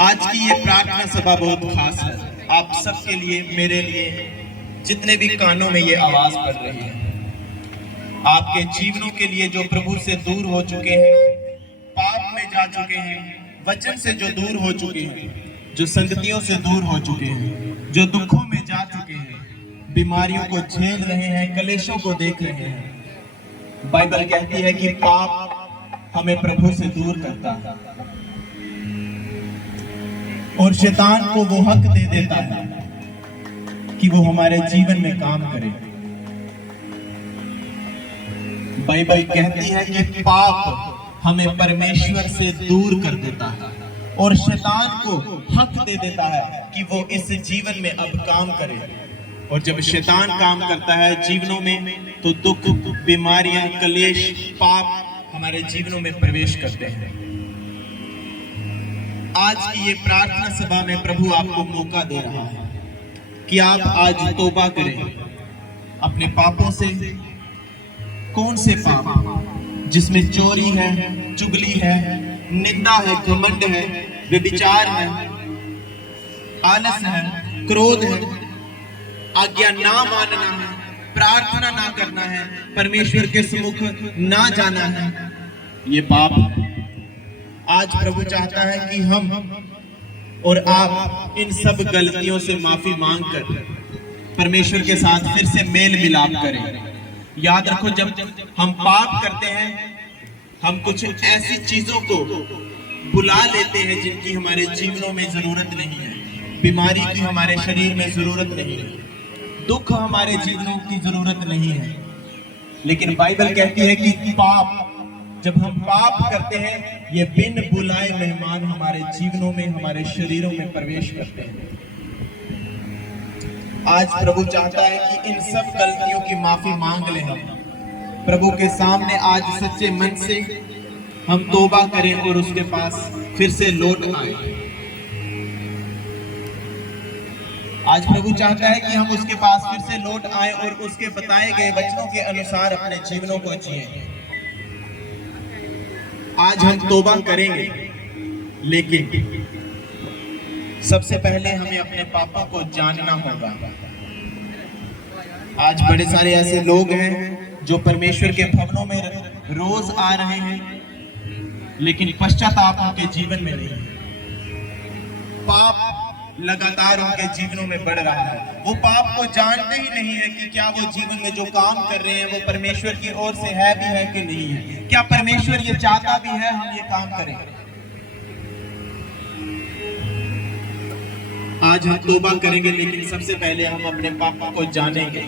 आज की ये प्रार्थना सभा बहुत खास है। आप सबके लिए, मेरे लिए, जितने भी कानों में ये आवाज पड़ रही है, आपके जीवनों के लिए जो प्रभु से दूर हो चुके हैं, पाप में जा चुके हैं, वचन से जो दूर हो चुके हैं, जो संगतियों से दूर हो चुके हैं, जो दुखों में जा चुके हैं, बीमारियों को झेल रहे हैं, कलेशों को देख रहे हैं। बाइबल कहती है कि पाप हमें प्रभु से दूर करता है और शैतान को वो हक दे देता है कि वो हमारे जीवन में काम करे। बाइबल कहती है कि पाप हमें परमेश्वर से दूर कर देता है और शैतान को हक दे देता है कि वो इस जीवन में अब काम करे। और जब शैतान काम करता है जीवनों में, तो दुख, बीमारियां, कलेश, पाप हमारे जीवनों में प्रवेश करते हैं। आज की ये प्रार्थना सभा में प्रभु आपको मौका दे रहा है कि आप आज तौबा करें अपने पापों से। कौन से पाप? जिसमें चोरी है, चुगली है, निंदा है, घमंड है, व्यभिचार है, आलस है, क्रोध है, आज्ञा ना मानना है, प्रार्थना ना करना है, परमेश्वर के सम्मुख ना जाना है, ये पाप है। आज प्रभु चाहता है कि हम और आप इन सब गलतियों से माफी मांगकर परमेश्वर के साथ फिर से मेल मिलाप करें। याद रखो, जब हम पाप करते हैं, हम कुछ ऐसी चीजों को बुला लेते हैं जिनकी हमारे जीवनों में जरूरत नहीं है। बीमारी की हमारे शरीर में जरूरत नहीं है, दुख हमारे जीवनों की जरूरत नहीं है। लेकिन बाइबल कहती है कि पाप, जब हम पाप करते हैं, ये बिन बुलाए मेहमान हमारे जीवनों में, हमारे शरीरों में प्रवेश करते हैं। आज प्रभु चाहता है कि इन सब गलतियों की माफी मांग लें। हम प्रभु के सामने आज सच्चे मन से हम तौबा करें और उसके पास फिर से लौट आए। आज प्रभु चाहता है कि हम उसके पास फिर से लौट आए और उसके बताए गए वचनों के अनुसार अपने जीवनों को जिएं। आज हम तौबा करेंगे, लेकिन सबसे पहले हमें अपने पापों को जानना होगा। आज बड़े सारे ऐसे लोग हैं जो परमेश्वर के भवनों में रोज आ रहे हैं, लेकिन पश्चाताप उनके जीवन में नहीं है। पाप लगातार उनके जीवनों में बढ़ रहा है। वो पाप को जानते ही नहीं है कि क्या वो जीवन में जो काम कर रहे हैं वो परमेश्वर की ओर से है भी है कि नहीं है। क्या परमेश्वर ये चाहता भी है हम ये काम करें? आज हम तौबा करेंगे, लेकिन सबसे पहले हम अपने पापों को जानेंगे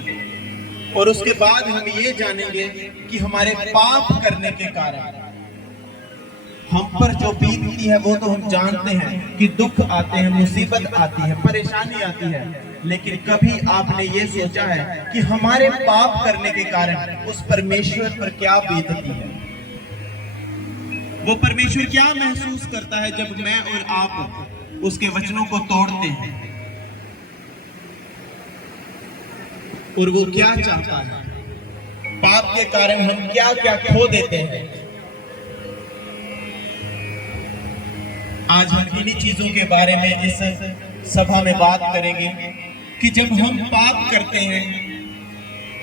और उसके बाद हम ये जानेंगे कि हमारे पाप करने के कारण हम पर जो बीतती है वो तो हम जानते हैं कि दुख आते हैं, मुसीबत आती है, परेशानी आती है। लेकिन कभी आपने ये सोचा है कि हमारे पाप करने के कारण उस परमेश्वर पर क्या बीतती है? वो परमेश्वर क्या महसूस करता है जब मैं और आप उसके वचनों को तोड़ते हैं? और वो क्या चाहता है? पाप के कारण हम क्या क्या खो देते हैं? आज हम इन्हीं चीजों के बारे में इस सभा में बात करेंगे कि जब हम पाप करते हैं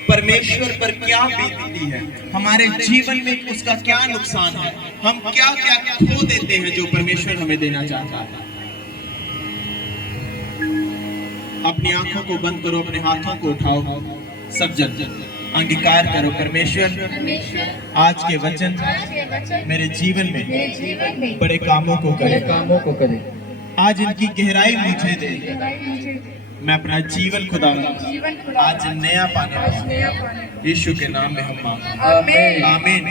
परमेश्वर पर क्या बीतती है, हमारे जीवन में उसका क्या नुकसान है, हम क्या क्या खो देते हैं जो परमेश्वर हमें देना चाहता है। अपनी आंखों को बंद करो, अपने हाथों को उठाओ, सब जन अंगीकार करो। परमेश्वर आज के वचन मेरे जीवन में बड़े कामों को करे। आज इनकी गहराई मुझे दे, मैं अपना जीवन खुदा आज नया पाने वाला। यीशु के नाम में हम मांगते, आमीन।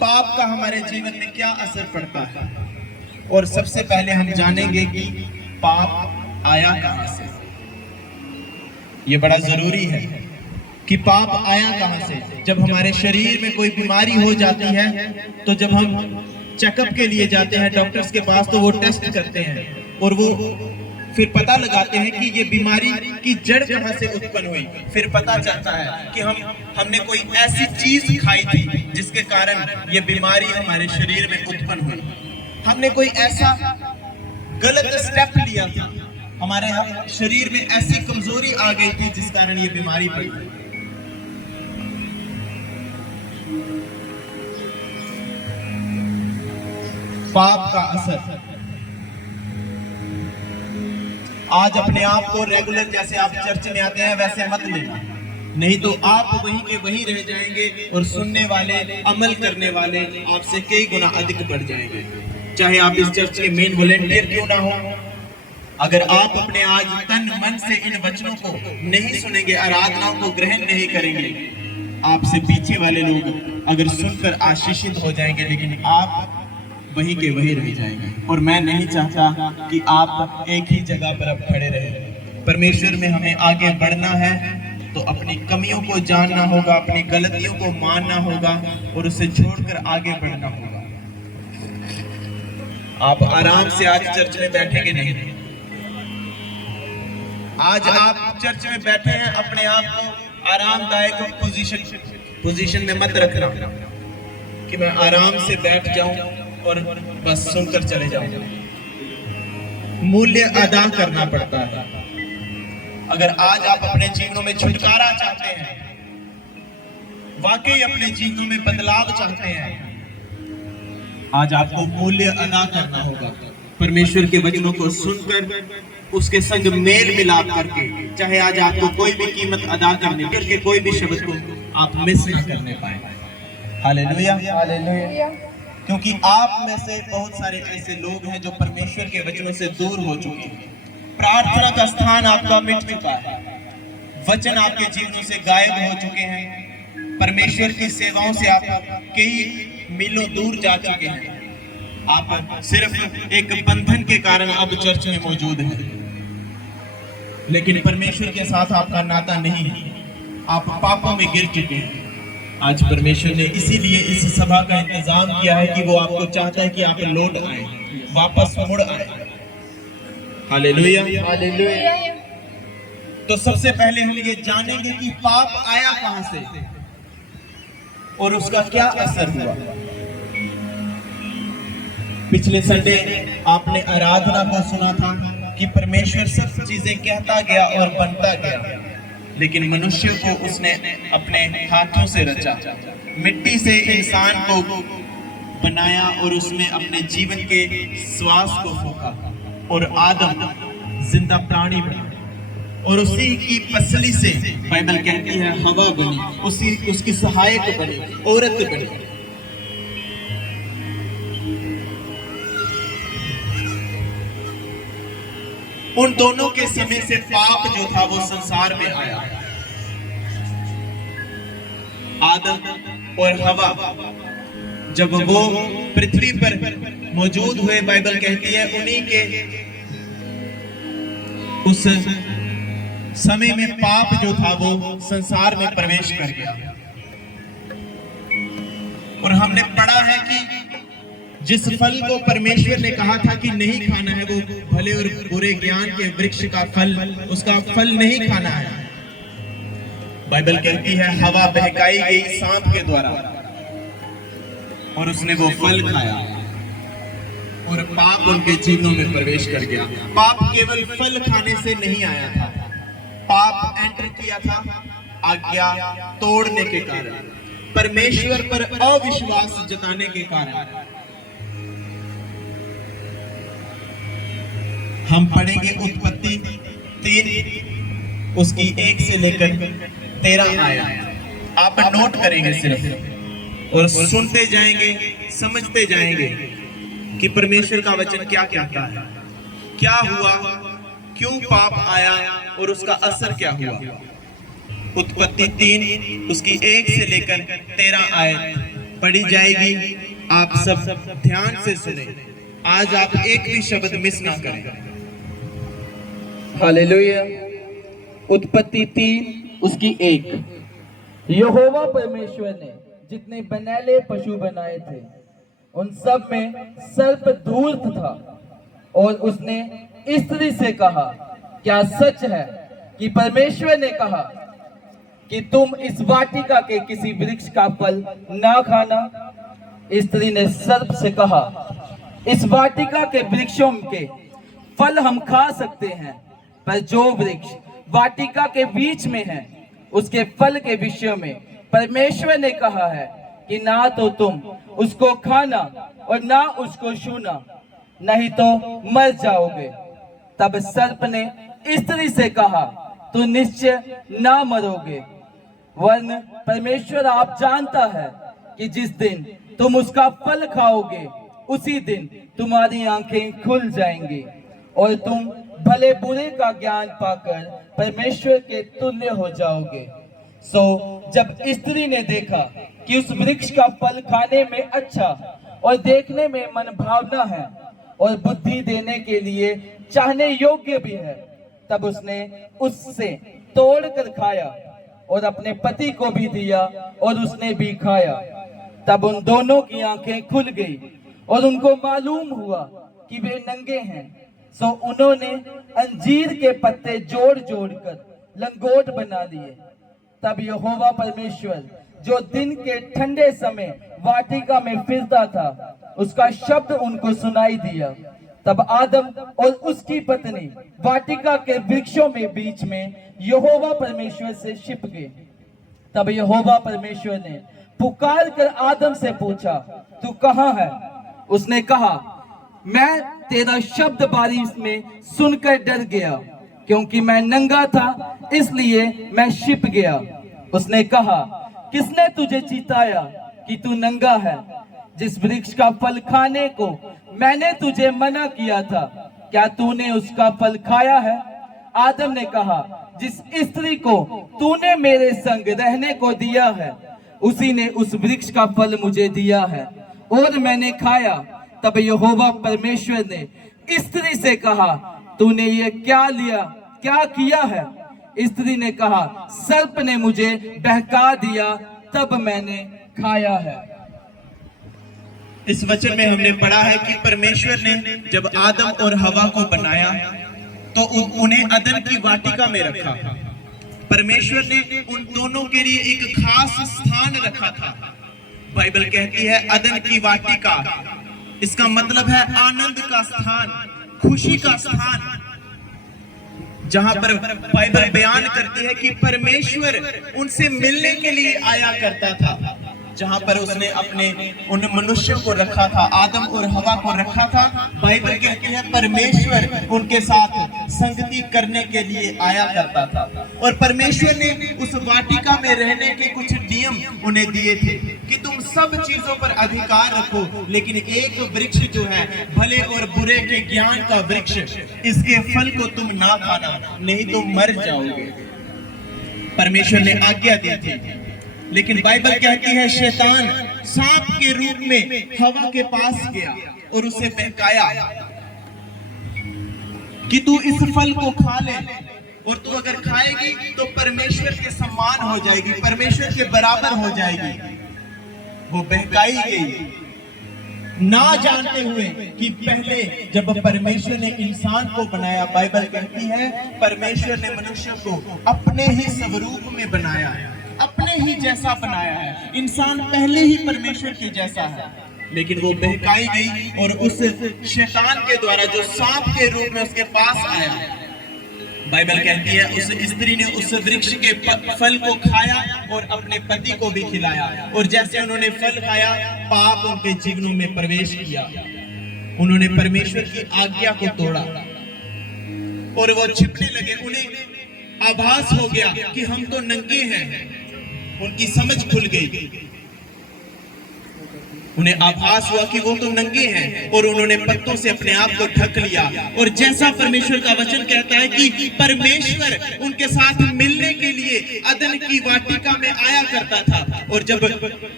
पाप का हमारे जीवन में क्या असर पड़ता है? और सबसे पहले हम जानेंगे कि पाप आया कहां से। ये बड़ा जरूरी है कि पाप आया कहां से। जब हमारे शरीर में कोई बीमारी हो जाती है, तो जब हम चेकअप के लिए जाते हैं डॉक्टर्स के पास, तो वो टेस्ट करते हैं और वो फिर पता लगाते हैं कि ये बीमारी की जड़ कहां से उत्पन्न हुई। फिर पता चलता है कि हमने कोई ऐसी चीज खाई थी जिसके कारण ये बीमारी हमारे शरीर में उत्पन्न हुई। हमने कोई ऐसा गलत स्टेप लिया था, हमारे शरीर में ऐसी कमजोरी आ गई थी जिस कारण ये बीमारी पड़ी। पाप का असर। आज अपने आप को रेगुलर जैसे आप चर्च में आते हैं वैसे मत लेना, नहीं तो आप वहीं के वहीं रह जाएंगे और सुनने वाले, अमल करने वाले आपसे कई गुना अधिक बढ़ जाएंगे। चाहे आप इस चर्च के मेन वॉलेंटियर क्यों ना हो, अगर आप अपने आज तन मन से इन वचनों को नहीं सुनेंगे, आराधनाओं को ग्रहण नहीं करेंगे, आपसे पीछे वाले लोग अगर सुनकर आशीषित हो जाएंगे, लेकिन आप वहीं के वहीं रह जाएंगे। और मैं नहीं चाहता कि आप एक ही जगह पर अब खड़े रहें। परमेश्वर में हमें आगे बढ़ना है तो अपनी कमियों को जानना होगा, अपनी गलतियों को मानना होगा और उसे छोड़कर आगे बढ़ना होगा। आप आराम से आज चर्च में बैठेंगे नहीं। आज आप चर्च में बैठे हैं, अपने आप को आरामदायक पोजीशन में मत रखना कि मैं आराम से बैठ जाऊं और बस सुनकर चले जाऊं। मूल्य अदा करना पड़ता है। अगर आज आप अपने जीवनों में छुटकारा चाहते हैं, वाकई अपने जीवनों में बदलाव चाहते हैं, आज आपको मूल्य अदा करना होगा। परमेश्वर के वचनों को सुनकर उसके संग मेल मिलाप करके, चाहे आज आपको कोई भी कीमत अदा करने के कोई भी शब्द को आप मिस ना करने पाए। Hallelujah, hallelujah. क्योंकि आप में से बहुत सारे ऐसे लोग हैं जो परमेश्वर के वचनों से दूर हो चुके हैं। प्रार्थना का स्थान आपका मिट चुका है, वचन आपके जीवनों से गायब हो चुके हैं, परमेश्वर की सेवाओं से आप कई मीलों दूर जा चुके हैं। आप सिर्फ एक बंधन के कारण अब चर्च में मौजूद हैं, लेकिन परमेश्वर के साथ आपका नाता नहीं है। आप पापों में गिर चुके हैं। आज परमेश्वर ने इसीलिए इस सभा का इंतजाम किया है कि वो आपको चाहता है कि आप लौट आए, वापस मुड़ आए। Hallelujah, hallelujah. तो सबसे पहले हम ये जानेंगे कि पाप आया कहां से और उसका क्या असर हुआ। पिछले संडे आपने आराधना को सुना था कि परमेश्वर सब चीजें कहता गया और बनता गया, लेकिन मनुष्य को उसने अपने हाथों से रचा, मिट्टी से इंसान को बनाया और उसमें अपने जीवन के श्वास को फूंका और आदम जिंदा प्राणी बना और उसी की पसली से बाइबल कहती है हवा बनी, उसकी सहायक बनी, औरत बनी। उन दोनों के समय से पाप जो था वो संसार में आया। आदम और हवा जब वो पृथ्वी पर मौजूद हुए, बाइबल कहती है उन्हीं के उस समय में पाप जो था वो संसार में प्रवेश कर गया। और हमने पढ़ा है कि जिस फल को परमेश्वर ने कहा था कि नहीं खाना है, वो भले और बुरे ज्ञान के वृक्ष का फल, उसका फल नहीं खाना है। बाइबल कहती है हवा बहकाई गई सांप के द्वारा और उसने वो फल खाया और पाप उनके जीवनों में प्रवेश कर गया। पाप केवल फल खाने से नहीं आया था, पाप एंटर किया था आज्ञा तोड़ने के कारण, परमेश्वर पर अविश्वास जताने के कारण। हम पढ़ेंगे उत्पत्ति 3 उसकी 1 से लेकर 13 आयत। आप नोट करेंगे सिर्फ और सुनते जाएंगे, समझते जाएंगे कि परमेश्वर का वचन क्या कहता है, क्या हुआ, क्यों पाप आया और उसका असर क्या हुआ। उत्पत्ति 3 उसकी 1 से लेकर 13 आयत पढ़ी जाएगी। आप सब ध्यान से सुने, आज आप एक भी शब्द मिस ना करें। हालेलुया। उत्पत्ति 3 उसकी 1। यहोवा परमेश्वर ने जितने बनैले पशु बनाए थे उन सब में सर्प धूर्त था और उसने स्त्री से कहा, क्या सच है कि परमेश्वर ने कहा कि तुम इस वाटिका के किसी वृक्ष का फल ना खाना? स्त्री ने सर्प से कहा, इस वाटिका के वृक्षों के फल हम खा सकते हैं, पर जो वृक्ष वाटिका के बीच में है उसके फल के विषय में परमेश्वर ने कहा है कि ना तो तुम उसको खाना और ना उसको छूना, नहीं तो मर जाओगे। तब सर्प ने स्त्री से कहा, तू निश्चय ना मरोगे, वरन परमेश्वर आप जानता है कि जिस दिन तुम उसका फल खाओगे उसी दिन तुम्हारी आंखें खुल जाएंगी और तुम भले बुरे का ज्ञान पाकर परमेश्वर के तुल्य हो जाओगे। सो जब स्त्री ने देखा कि उस वृक्ष का फल खाने में अच्छा और देखने में मनभावना है और बुद्धि देने के लिए चाहने योग्य भी है, तब उसने उससे तोड़कर खाया और अपने पति को भी दिया और उसने भी खाया। तब उन दोनों की आंखें खुल गई और उनको मालूम हुआ कि वे नंगे हैं। सो उन्होंने अंजीर के पत्ते जोड़ जोड़ कर लंगोट बना लिए। तब यहोवा परमेश्वर जो दिन के ठंडे समय वाटिका में फिरता था, उसका शब्द उनको सुनाई दिया। तब आदम और उसकी पत्नी वाटिका के वृक्षों में बीच में यहोवा परमेश्वर से छिप गए। तब यहोवा परमेश्वर ने पुकार कर आदम से पूछा, तू कहाँ है? उसने कहा, मैं तेरा शब्द बारिश में सुनकर डर गया, क्योंकि मैं नंगा था इसलिए मैं छिप गया। उसने कहा, किसने तुझे चिताया कि तू नंगा है? जिस वृक्ष का फल खाने को मैंने तुझे मना किया था, क्या तूने उसका फल खाया है? आदम ने कहा, जिस स्त्री को तूने मेरे संग रहने को दिया है, उसी ने उस वृक्ष का फल मुझे दिया है और मैंने खाया। तब यहोवा परमेश्वर ने स्त्री से कहा, तूने ये क्या किया है? स्त्री ने कहा, सर्प ने मुझे बहका दिया, तब मैंने खाया है। इस वचन में हमने पढ़ा है कि परमेश्वर ने जब आदम और हवा को बनाया तो उन्हें अदन की वाटिका में रखा। परमेश्वर ने उन दोनों के लिए एक खास स्थान रखा था। बाइबल कहती है अदन की वाटिका, इसका मतलब है आनंद का स्थान, खुशी का स्थान, जहां पर बाइबल बयान करती है कि परमेश्वर उनसे मिलने के लिए आया करता था। जहां पर उसने अपने उन मनुष्यों को रखा था, आदम और हवा को रखा था। बाइबल कहती है परमेश्वर उनके साथ संगति करने के लिए आया करता था। और परमेश्वर ने उस वाटिका में रहने के कुछ नियम उन्हें दिए थे कि तुम सब चीजों पर अधिकार रखो, लेकिन एक वृक्ष जो है भले और बुरे के ज्ञान का वृक्ष, इसके फल को तुम ना खाना, नहीं तो मर जाओगे। परमेश्वर ने आज्ञा दी थी। लेकिन बाइबल कहती है शैतान सांप के रूप में हवा के पास गया और उसे बहकाया कि तू इस फल को खा ले और तू अगर खाएगी तो परमेश्वर के समान हो जाएगी, परमेश्वर के बराबर हो जाएगी। वो बहकाई गई ना जानते हुए कि पहले जब परमेश्वर ने इंसान को बनाया, बाइबल कहती है परमेश्वर ने मनुष्य को अपने ही स्वरूप में बनाया है, अपने ही जैसा बनाया है। इंसान पहले ही परमेश्वर के जैसा है, लेकिन वो बहकाई गई और उस शैतान के द्वारा जो सांप के रूप में उसके पास आया, बाइबल कहती है उस स्त्री ने उस वृक्ष के फल को खाया और अपने पति को भी खिलाया। और जैसे उन्होंने फल खाया, पाप उनके जीवनों में प्रवेश किया। उन्होंने परमेश्वर की आज्ञा को तोड़ा और वो छिपने लगे। उन्हें आभास हो गया कि हम तो नंगे हैं। उनकी समझ खुल गई, उन्हें आभास हुआ कि वो तो नंगे हैं और उन्होंने पत्तों से अपने आप को ढक लिया। और जैसा परमेश्वर का वचन कहता है कि परमेश्वर उनके साथ मिलने के लिए अदन की वाटिका में आया करता था, और जब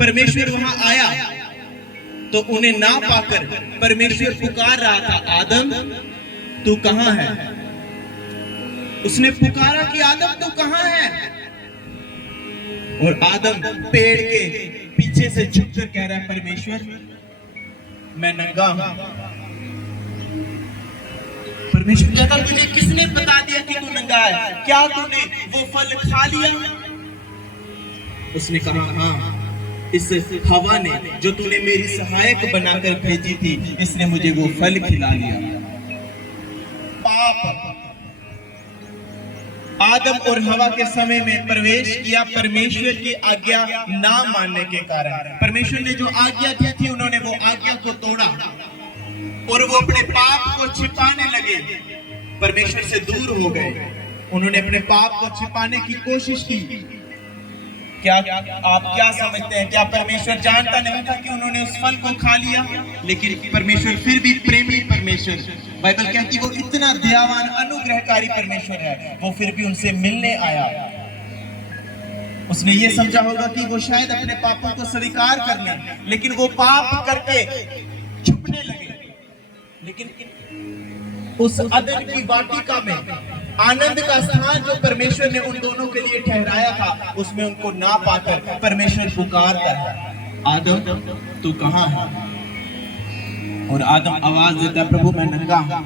परमेश्वर वहां आया तो उन्हें ना पाकर परमेश्वर पुकार रहा था, आदम तू कहां है? उसने पुकारा कि आदम तू कहां है? और आदम पेड़ के पीछे से झुककर कह रहा है, परमेश्वर मैं नंगा हूं। परमेश्वर कहता, तुझे किसने बता दिया कि तू नंगा है? क्या तूने वो फल खा लिया? उसने कहा हाँ, इस हवा ने, जो तूने मेरी सहायक बनाकर भेजी थी, इसने मुझे वो फल खिला लिया। पाप आदम और हवा के समय में प्रवेश किया परमेश्वर की आज्ञा ना मानने के कारण। परमेश्वर ने जो आज्ञा दी थी, उन्होंने वो आज्ञा को तोड़ा और वो अपने पाप को छिपाने लगे, परमेश्वर से दूर हो गए। उन्होंने अपने पाप को छिपाने की कोशिश की। क्या आप क्या समझते हैं? क्या परमेश्वर जानता नहीं था कि उन्होंने उस फल को खा लिया? लेकिन परमेश्वर फिर भी प्रेमी परमेश्वर, बाइबल कहती वो इतना दयावान अनुग्रहकारी परमेश्वर है, वो फिर भी उनसे मिलने आया। उसने ये समझा होगा कि वो शायद अपने पापों को स्वीकार कर लें, लेकिन वो पाप करके छुपने लगे। लेकिन उस अदन की वाटिका में आनंद का स्थान जो परमेश्वर ने उन दोनों के लिए ठहराया था, उसमें उनको ना पाकर परमेश्वर पुकारता है, आदम तू कहां है? और आदम आवाज देता, प्रभु मैं नंगा हूं।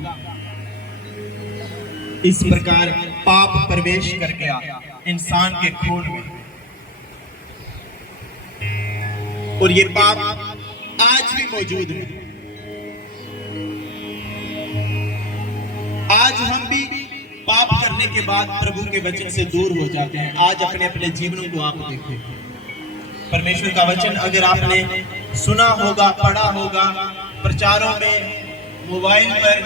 इस प्रकार पाप प्रवेश कर गया इंसान के खून में, और ये पाप आज भी मौजूद है। आज हम भी पाप करने के बाद प्रभु के वचन से दूर हो जाते हैं। आज अपने अपने जीवनों को आप देखें। परमेश्वर का वचन अगर आपने सुना होगा, पढ़ा होगा, प्रचारों में, मोबाइल पर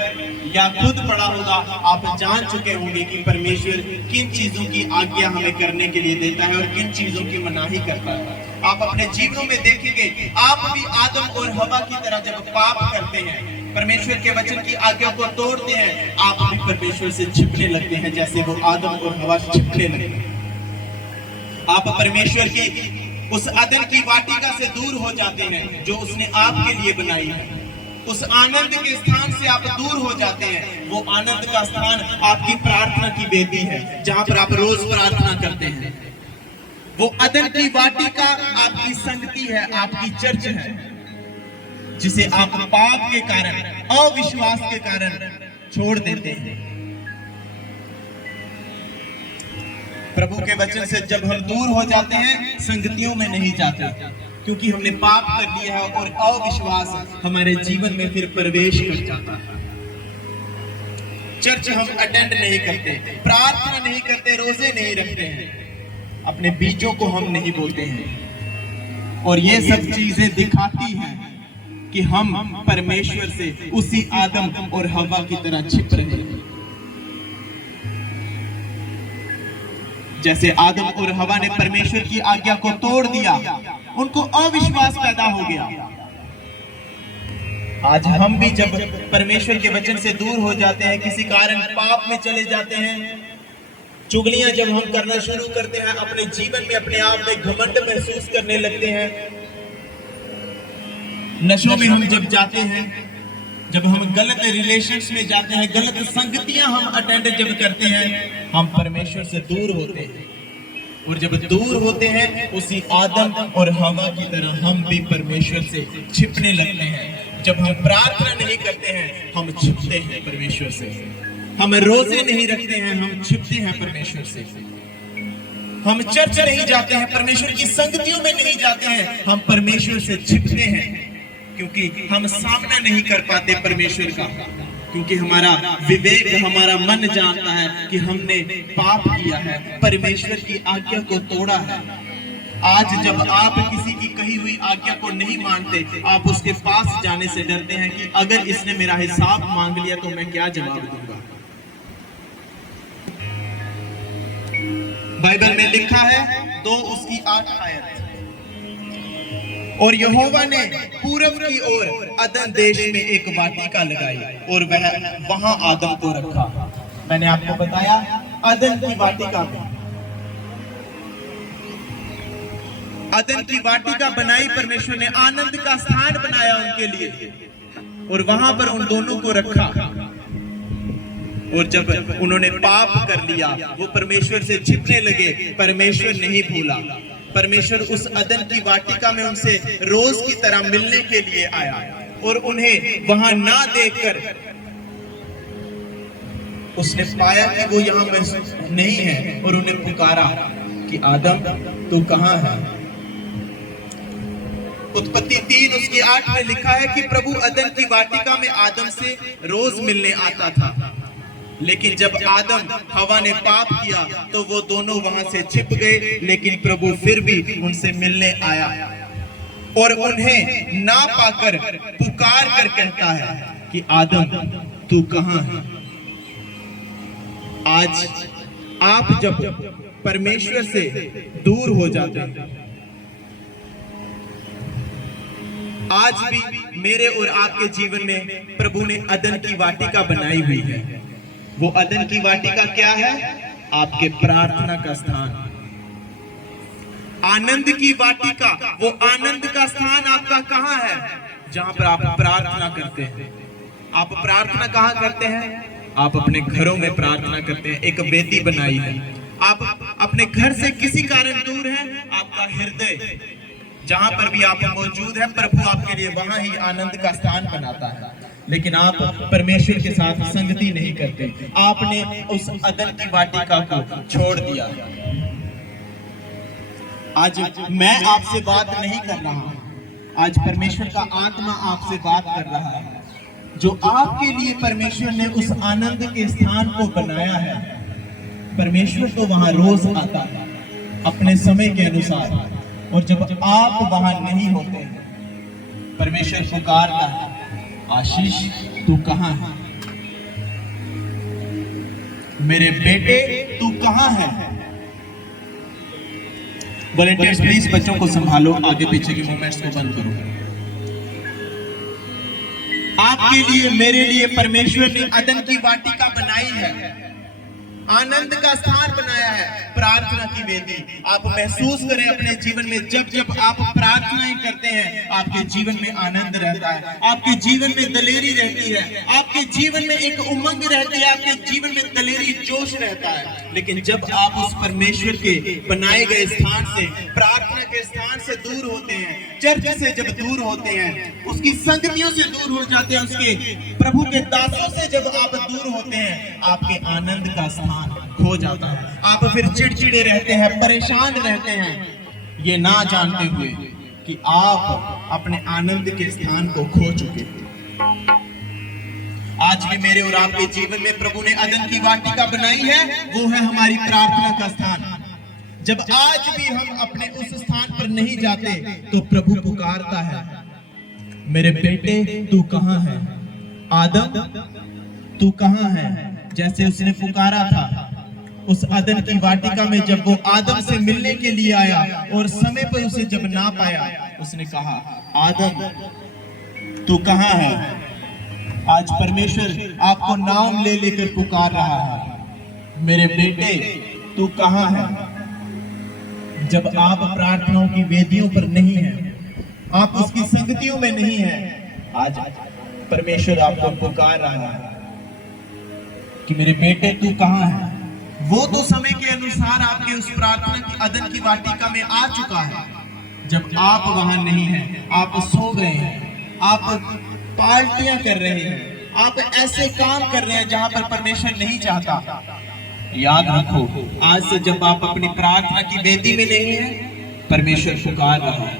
या खुद पढ़ा होगा, आप जान चुके होंगे कि परमेश्वर किन चीजों की आज्ञा हमें करने के लिए देता है और किन चीजों की मनाही करता है। आप अपने जीवनों में देखेंगे, आप भी आदम और हवा की तरह जब पाप करते हैं, परमेश्वर के वचन की आज्ञा को तोड़ते हैं, आप भी परमेश्वर से छिपने लगते हैं, जैसे वो आदम और हवा छिपने लगे। आप परमेश्वर की उस अदन की वाटिका से दूर हो जाते हैं जो उसने आपके लिए बनाई है। उस आनंद के स्थान से आप दूर हो जाते हैं। वो आनंद का स्थान आपकी प्रार्थना की वेदी है, जहां पर आप रोज प्रार्थना करते हैं। वो अदन की वाटिका आपकी संगति है, आपकी चर्च है, जिसे आप पाप के कारण, अविश्वास के कारण छोड़ देते हैं। प्रभु के वचन से जब हम दूर हो जाते हैं, संगतियों में नहीं जाते, क्योंकि हमने पाप कर लिया है और अविश्वास हमारे जीवन में फिर प्रवेश कर जाता है। चर्च हम अटेंड नहीं करते, प्रार्थना नहीं करते, रोजे नहीं रखते हैं, अपने बीजों को हम नहीं बोते हैं, और ये सब चीजें दिखाती हैं कि हम परमेश्वर से उसी आदम और हवा की तरह छिप रहे हैं। जैसे आदम और हवा ने परमेश्वर की आज्ञा को तोड़ दिया, उनको अविश्वास पैदा हो गया। आज हम भी जब परमेश्वर के वचन से दूर हो जाते हैं, किसी कारण पाप में चले जाते हैं, चुगलियां जब हम करना शुरू करते हैं, अपने जीवन में अपने आप में घमंड महसूस करने लगते हैं, नशों में हम जब जाते हैं, जब हम गलत रिलेशंस में जाते हैं, गलत संगतियां हम अटेंड जब करते हैं, हम परमेश्वर से दूर होते हैं। और जब दूर होते हैं, उसी आदम और हवा की तरह हम भी परमेश्वर से छिपने लगते हैं। जब हम प्रार्थना नहीं करते हैं, हम छिपते हैं परमेश्वर से। हम रोजे नहीं रखते हैं, हम छिपते हैं परमेश्वर से। हम चर्च नहीं जाते हैं, परमेश्वर की संगतियों में नहीं जाते हैं, हम परमेश्वर से छिपते हैं, क्योंकि हम सामना नहीं कर पाते परमेश्वर का, क्योंकि हमारा विवेक, हमारा मन जानता है कि हमने पाप किया है, परमेश्वर की आज्ञा को तोड़ा है। आज जब आप किसी की कही हुई आज्ञा को नहीं मानते, आप उसके पास जाने से डरते हैं कि अगर इसने मेरा हिसाब मांग लिया तो मैं क्या जवाब दूंगा। बाइबल में लिखा है 2:8 आयत, और यहोवा ने पूरब की ओर अदन देश में एक वाटिका लगाई और वह वहां आदम को रखा। मैंने आपको बताया, अदन की वाटिका में, अदन की वाटिका बनाई परमेश्वर ने, आनंद का स्थान बनाया उनके लिए, और वहां पर उन दोनों को रखा। और जब उन्होंने पाप कर लिया, वो परमेश्वर से छिपने लगे, परमेश्वर नहीं भूला। परमेश्वर उस अदन की वाटिका में उनसे रोज की तरह मिलने के लिए आया, और उन्हें वहां ना देखकर उसने पाया कि वो यहाँ नहीं है, और उन्हें पुकारा कि आदम तू कहां है? उत्पत्ति 3 उसकी 8 में लिखा है कि प्रभु अदन की वाटिका में आदम से रोज मिलने आता था, लेकिन जब आदम हवा ने पाप किया तो वो दोनों वहां से छिप गए, लेकिन प्रभु फिर भी उनसे मिलने आया और उन्हें ना पाकर पुकार कर कहता है कि आदम तू कहां है। आज आप जब परमेश्वर से दूर हो जाते हैं, आज भी मेरे और आपके जीवन में प्रभु ने अदन की वाटिका बनाई हुई है। वो अदन की वाटिका क्या है? आपके प्रार्थना का स्थान। आनंद की वाटिका, वो आनंद का स्थान आपका कहां है? जहां पर आप प्रार्थना करते हैं। आप प्रार्थना कहां करते हैं? आप अपने घरों में प्रार्थना करते हैं। एक वेदी बनाई है। आप अपने घर से किसी कारण दूर हैं, आपका हृदय जहां पर भी आप मौजूद है, प्रभु आपके लिए वहां ही आनंद का स्थान बनाता है। लेकिन आप परमेश्वर के साथ संगति नहीं करते। आपने उस अदन की वाटिका को छोड़ दिया। आज मैं आपसे बात नहीं कर रहा हूं, आज परमेश्वर का आत्मा आपसे बात कर रहा है। जो आपके लिए परमेश्वर ने उस आनंद के स्थान को बनाया है, परमेश्वर तो वहां रोज आता है अपने समय के अनुसार, और जब आप वहां नहीं होते, परमेश्वर पुकारता है, आशीष तू कहां है? मेरे बेटे तू कहां है? वॉलंटियर्स प्लीज बच्चों को संभालो, आगे पीछे के मूवमेंट्स को बंद करो। आपके लिए, मेरे लिए परमेश्वर ने अदन की वाटिका बनाई है, आनंद का स्थान बनाया है, प्रार्थना की वेदी। आप महसूस करें अपने जीवन में, जब जब आप प्रार्थनाएं करते हैं, आपके जीवन में आनंद रहता है, आपके जीवन में दलेरी रहती है, आपके जीवन में एक उमंग रहती है, आपके जीवन में दलेरी जोश रहता है। लेकिन जब आप उस परमेश्वर के बनाए गए स्थान से, प्रार्थना के स्थान से दूर होते हैं, चर्च से जब दूर होते हैं, उसकी संगतियों से दूर हो जाते हैं, उसके प्रभु के दासों से जब आप दूर होते हैं, आपके आनंद का स्थान खो जाता है। आप फिर चिड़चिड़े रहते हैं, परेशान रहते हैं, ये ना जानते हुए कि आप अपने आनंद के स्थान को खो चुके। आज भी मेरे और आपके जीवन में प्रभु ने अदन की वाटिका बनाई है, वो है हमारी प्रार्थना का स्थान। जब आज भी हम अपने उस स्थान पर नहीं जाते, तो प्रभु पुकारता है, मेरे बेटे तू कहां है? आदम तू कहां है? जैसे उसने पुकारा था उस अदन की वाटिका में, जब वो आदम से मिलने के लिए आया और समय पर उसे जब ना पाया, उसने कहा, आदम तू कहां है? आज परमेश्वर आपको नाम ले लेकर पुकार रहा है, मेरे बेटे तू कहां है? जब आप प्रार्थनाओं की वेदियों पर नहीं हैं, आप उसकी संगतियों में नहीं हैं, आज परमेश्वर आपको पुकार रहा है कि मेरे बेटे तू कहां है? वो तो समय के अनुसार आपके उस प्रार्थना की अदन की वाटिका में आ चुका है। जब आप वहां नहीं हैं, आप सो गए हैं, आप पार्टियां कर रहे हैं, आप ऐसे काम कर रहे हैं जहां पर परमेश्वर नहीं चाहता। याद रखो, आज से जब आप अपनी प्रार्थना की वेदी में नहीं हैं, परमेश्वर पुकार रहा है,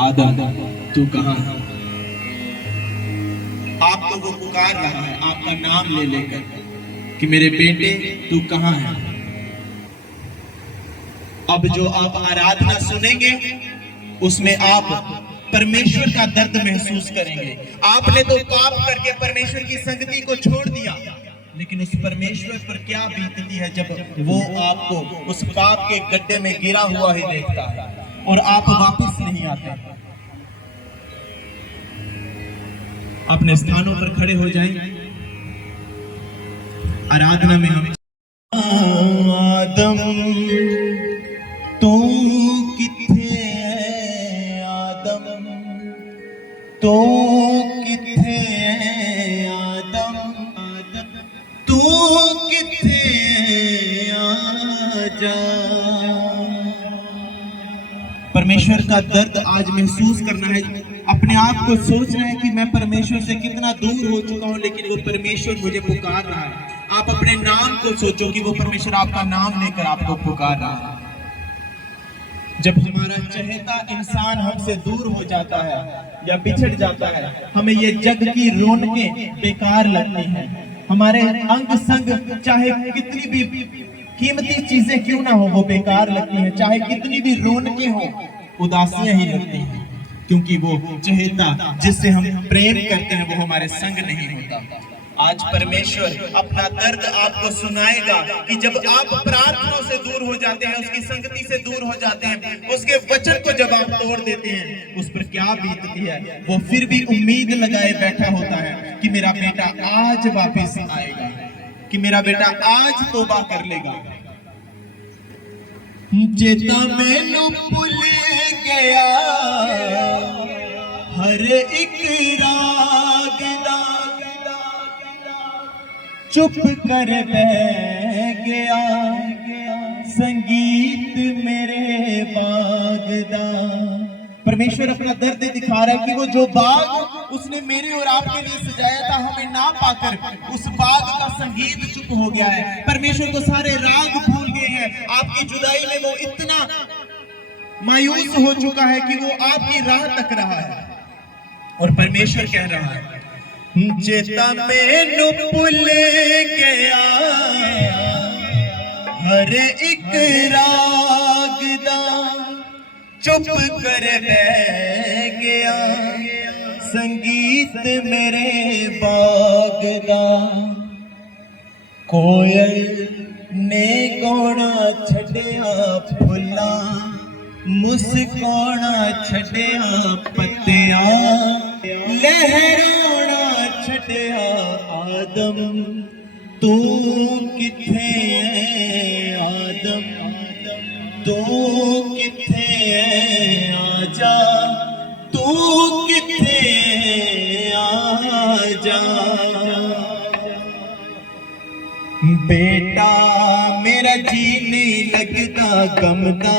आदम तू कहां है? आपको वो पुकार रहा है आपका नाम ले लेकर कि मेरे बेटे तू कहां है? अब जो आप आराधना सुनेंगे, उसमें आप परमेश्वर का दर्द महसूस करेंगे। आपने तो पाप करके परमेश्वर की संगति को छोड़ दिया, लेकिन उस परमेश्वर पर क्या बीतती है जब वो आपको उस पाप के गड्ढे में गिरा हुआ ही देखता है और आप वापस नहीं आते। अपने स्थानों पर खड़े हो जाएं। आराधना में हम आदम तू किथे है? आदम तू किथे है? आदम तू किथे आजा। परमेश्वर का दर्द आज महसूस करना है, अपने आप को सोचना है कि मैं परमेश्वर से कितना दूर हो चुका हूं, लेकिन वो परमेश्वर मुझे पुकार रहा है। आप अपने नाम को सोचो कि वो परमेश्वर आपका नाम लेकर आपको पुकार रहा है। जब हमारा चहेता इंसान हमसे दूर हो जाता है या बिछड़ जाता है, हमें ये जग की रौनकें बेकार लगती हैं। हमारे अंग संग चाहे कितनी भी कीमती चीजें क्यों ना हो, वो बेकार लगती हैं। चाहे कितनी भी रौनकें हो, उदासियां ही लगती हैं, क्योंकि वो चहेता जिससे हम प्रेम करते हैं वो हमारे संग नहीं होता। आज परमेश्वर अपना दर्द आपको सुनाएगा कि जब आप प्रार्थनाओं से दूर हो जाते हैं, उसकी संगति से दूर हो जाते हैं, उसके वचन को जब आप तोड़ देते हैं, उस पर क्या बीतती है। वो फिर भी उम्मीद लगाए बैठा होता है कि मेरा बेटा आज वापस आएगा, कि मेरा बेटा आज तौबा कर लेगा। चेता मैनू भुल गया हर एक राग दा, चुप कर बह गया संगीत मेरे बाग दा। परमेश्वर अपना दर्द दिखा रहा है कि वो जो बाग उसने मेरे और आपके लिए सजाया था, हमें ना पाकर उस बाग का संगीत चुप हो गया है। परमेश्वर को सारे राग भूल गए हैं। आपकी जुदाई में वो इतना मायूस हो चुका है कि वो आपकी राह तक रहा है। और परमेश्वर कह रहा है, चेता मैनू भुल गया हर एक राग दा, चुप कर बह गया संगीत मेरे बाग दा। कोयल ने गौना छड़िया फुल्ला, मुस्काना छड़िया पत्तियां, लहराना छड़िया आदम, तू किथे है आदम, तू किथे है आजा, तू किथे है आजा। बेटा मेरा जी नहीं लगता गमदा,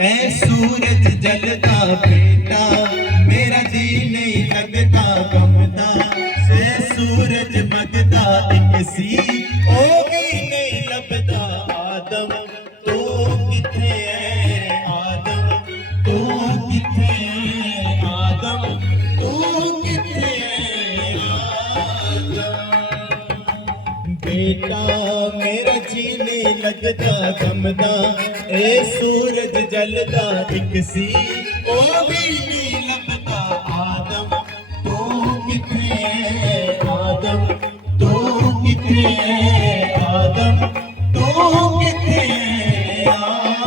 ऐ सूरज जलदा बेटा मेरा जी नहीं लगता गमदा, से सूरज मगदा एक सी ओ भी नहीं लभदा आदम, तू किथे है आदम, तू किथे है आदम, तू किथे है आदम। बेटा मेरा जी नहीं लगदा गमदा, ए सूरज जलदा एक सी ओ भी नहीं लभदा आदम, तू किथे है आदम, तू किथे है आदम, तू किथे है आदम।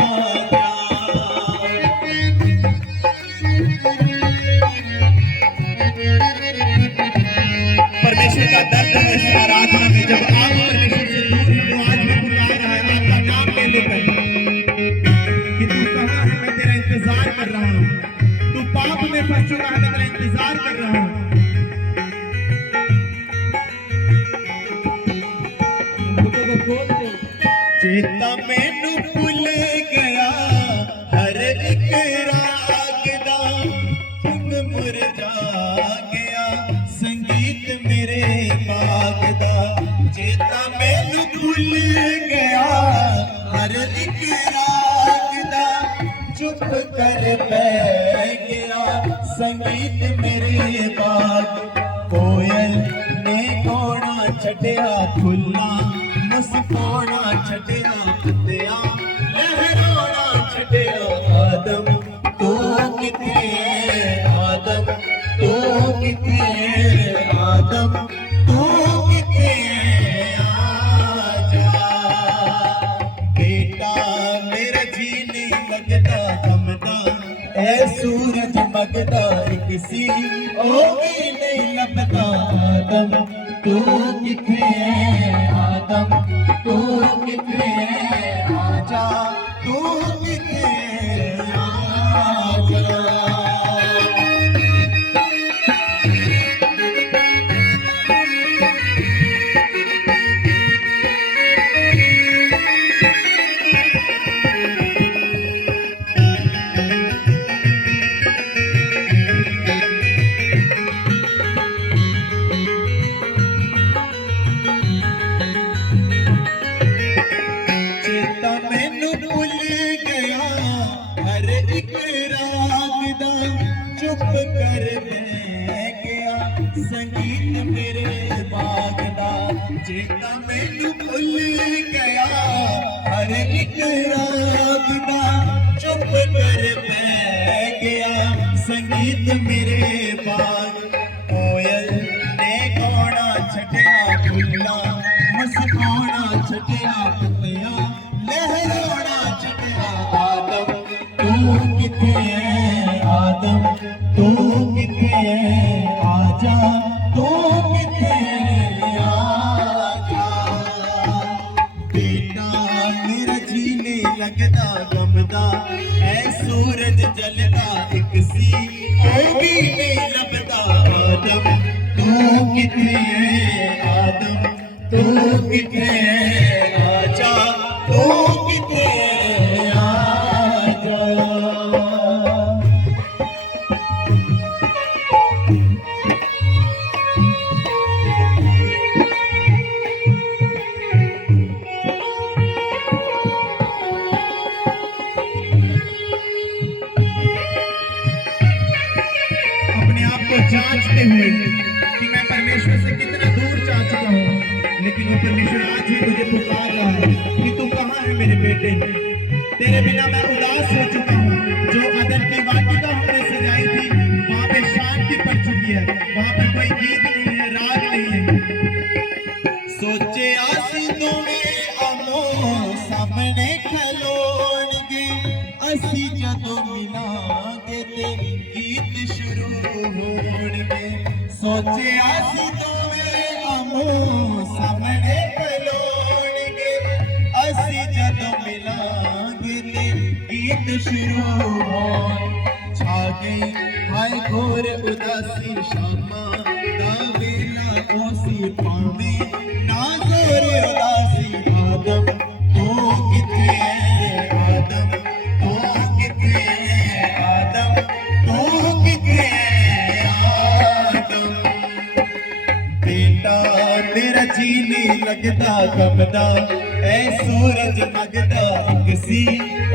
परमेश्वर का दर्द है इस आराधना में। जब आप परमेश्वर से दूर हैं, वो आज भी पुकार रहा है आपका नाम ले लेकर कि तू कहाँ है, मैं तेरा इंतजार कर रहा हूँ। तू पाप में फंस चुका है, मैं तेरा इंतजार कर रहा हूँ। चेता मैनू भुल गया हर एक राग दा, रंग मुरझा गया संगीत मेरे बाग दा। चेता मैनू भुल गया हर एक राग दा, चुप कर बैठ गया संगीत मेरे बाग। कोयल ने गौना छड़िया खुला, मुस्काना छड़िया पत्तियां, लहराना छड़िया आदम, तू किथे है आदम, तू किथे है आदम, तू किथे है आजा। बेटा मेरा जी नहीं लगदा गमदा, ऐ सूरज मगदा एक सी ओ भी नहीं लभदा आदम, तू किथे है आदम, तू किथे है आजा, तू किथे है आजा। चेता चेता मैनू भुल गया हर एक राग दा चुप कर पै गया संगीत मेरे बाग कोयल ने गाना छटिया फुल्ला मस्काना छटिया पतिया लहराना छटिया आदम तू किथे है आदम तू किथे है आजा तू किथे है आजा बेटा मेरा जीने लगदा गमदा ऐ सूरज जलदा एक सी ओ भी नहीं लभदा आदम तू किथे है आदम तू किथे है आजा तू किथे है आजा अपने आप को जांचते हुए कि मैं परमेश्वर से कितना दूर जा चुका हूँ, लेकिन वो परमेश्वर आज भी मुझे पुकार रहा है कि तू कहाँ है मेरे बेटे। तेरे बिना मैं उदास हो चुका हूँ। जो अदन की वाटिका हमने सजाई थी वहाँ पे शांति पड़ चुकी है, वहाँ पर कोई गीत नहीं है, राग नहीं है। सोचे आसी तुम्हें अमो सामने खलोणगे असी जदों मिलांगे ते गीत शुरू होणगे सोचे आसी तुम्हें अमो सामने खलोणगे असी जदों मिलांगे ते गीत शुरू होण छा गई हाय घोर उदासी शामा दा वेला ओसी पावे ना जोर उदासी आदम तू किथे है आदम तू किथे है आदम तू किथे है आदम बेटा तेरा जी नहीं लगदा गमदा ऐ सूरज लगदा एक सी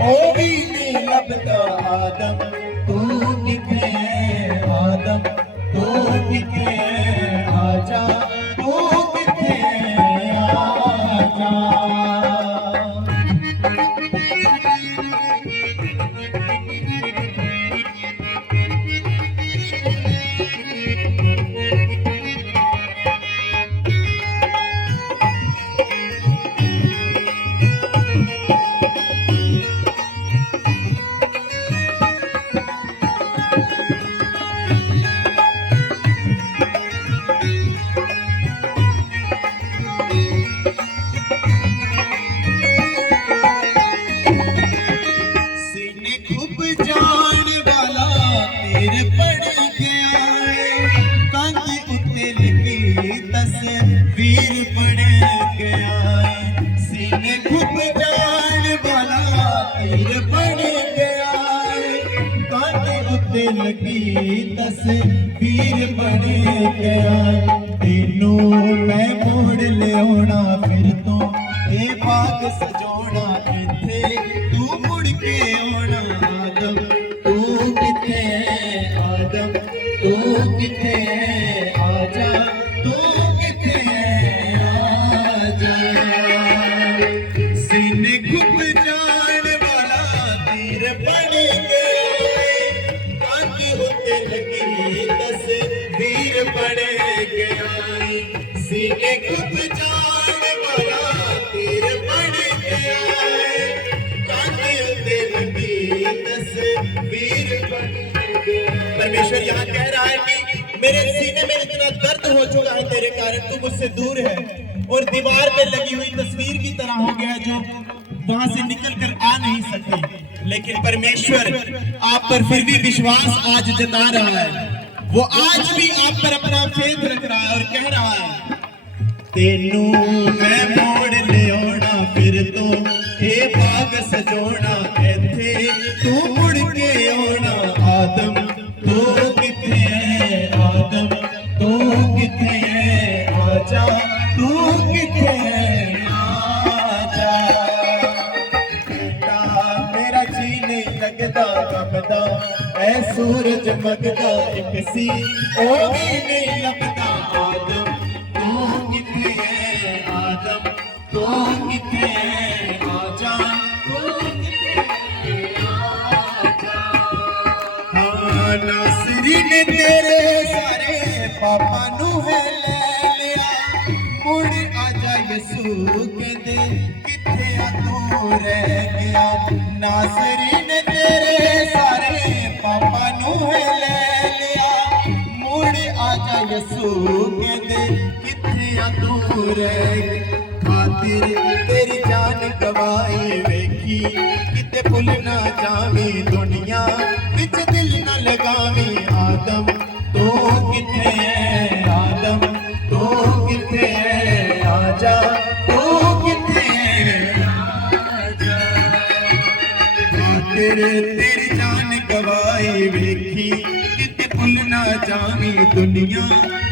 ओ भी नहीं लभदा आदम तू किथे है आदम तू किथे है आजा तू किथे है आजा सीने खूब जान वाला तेरे पड़ गया है कंध उत्ते लिखी तस्वीर पड़ गया है सीने खूब जान वाला तेरे पड़ गया है कंध उत्ते लिखी तस्वीर पड़ गया है तेनों मैं मोड़ लियाना फिर तो ये बाग सजोना इथे तू मुड़ के आना आदम तू किथे है आदम तू किथे है आजा तू किथे है आजा सीने खूब जान वाला तीर पड़ गया कांच होते लगी तस्वीर पड़ गया सीने खूब जान वाला तीर पड़ गया परमेश्वर यहाँ कह रहा है कि मेरे सीने में इतना दर्द हो चुका है तेरे कारण तू मुझसे दूर है और दीवार पे लगी हुई तस्वीर की तरह हो गया जो वहां से निकल कर आ नहीं सकती। लेकिन परमेश्वर आप पर फिर भी विश्वास आज जता रहा है, वो आज भी आप पर अपना फेथ रख रहा है और कह रहा है तेनू मैं मोड़ लियाना फिर तो ये बाग सजोना इथे तू मुड़ के आना आदम तू किथे है आदम तू किथे है आजा तू किथे है आजा बेटा मेरा जी नहीं लगदा गमदा ऐ सूरज मगदा एक सी ओ भी नहीं लगदा आदम तू किथे है ने तेरे सारे पापा नू है ले लिया मुड़ आजा यसू कहते किथे आ तू रह गया नासरी ने तेरे सारे पापा नू है ले लिया मुड़ आजा यसू कहते किथे आ तू रह गया खातिर तेरी जान गवाई वेखी किते भुल ना जावी दुनिया विच दिल ना लगावी आदम तो किथे है आदम तो किथे है आजा तो किथे है आजा खातिर तेरी जान गवाई वेखी किते भुल ना जावी दुनिया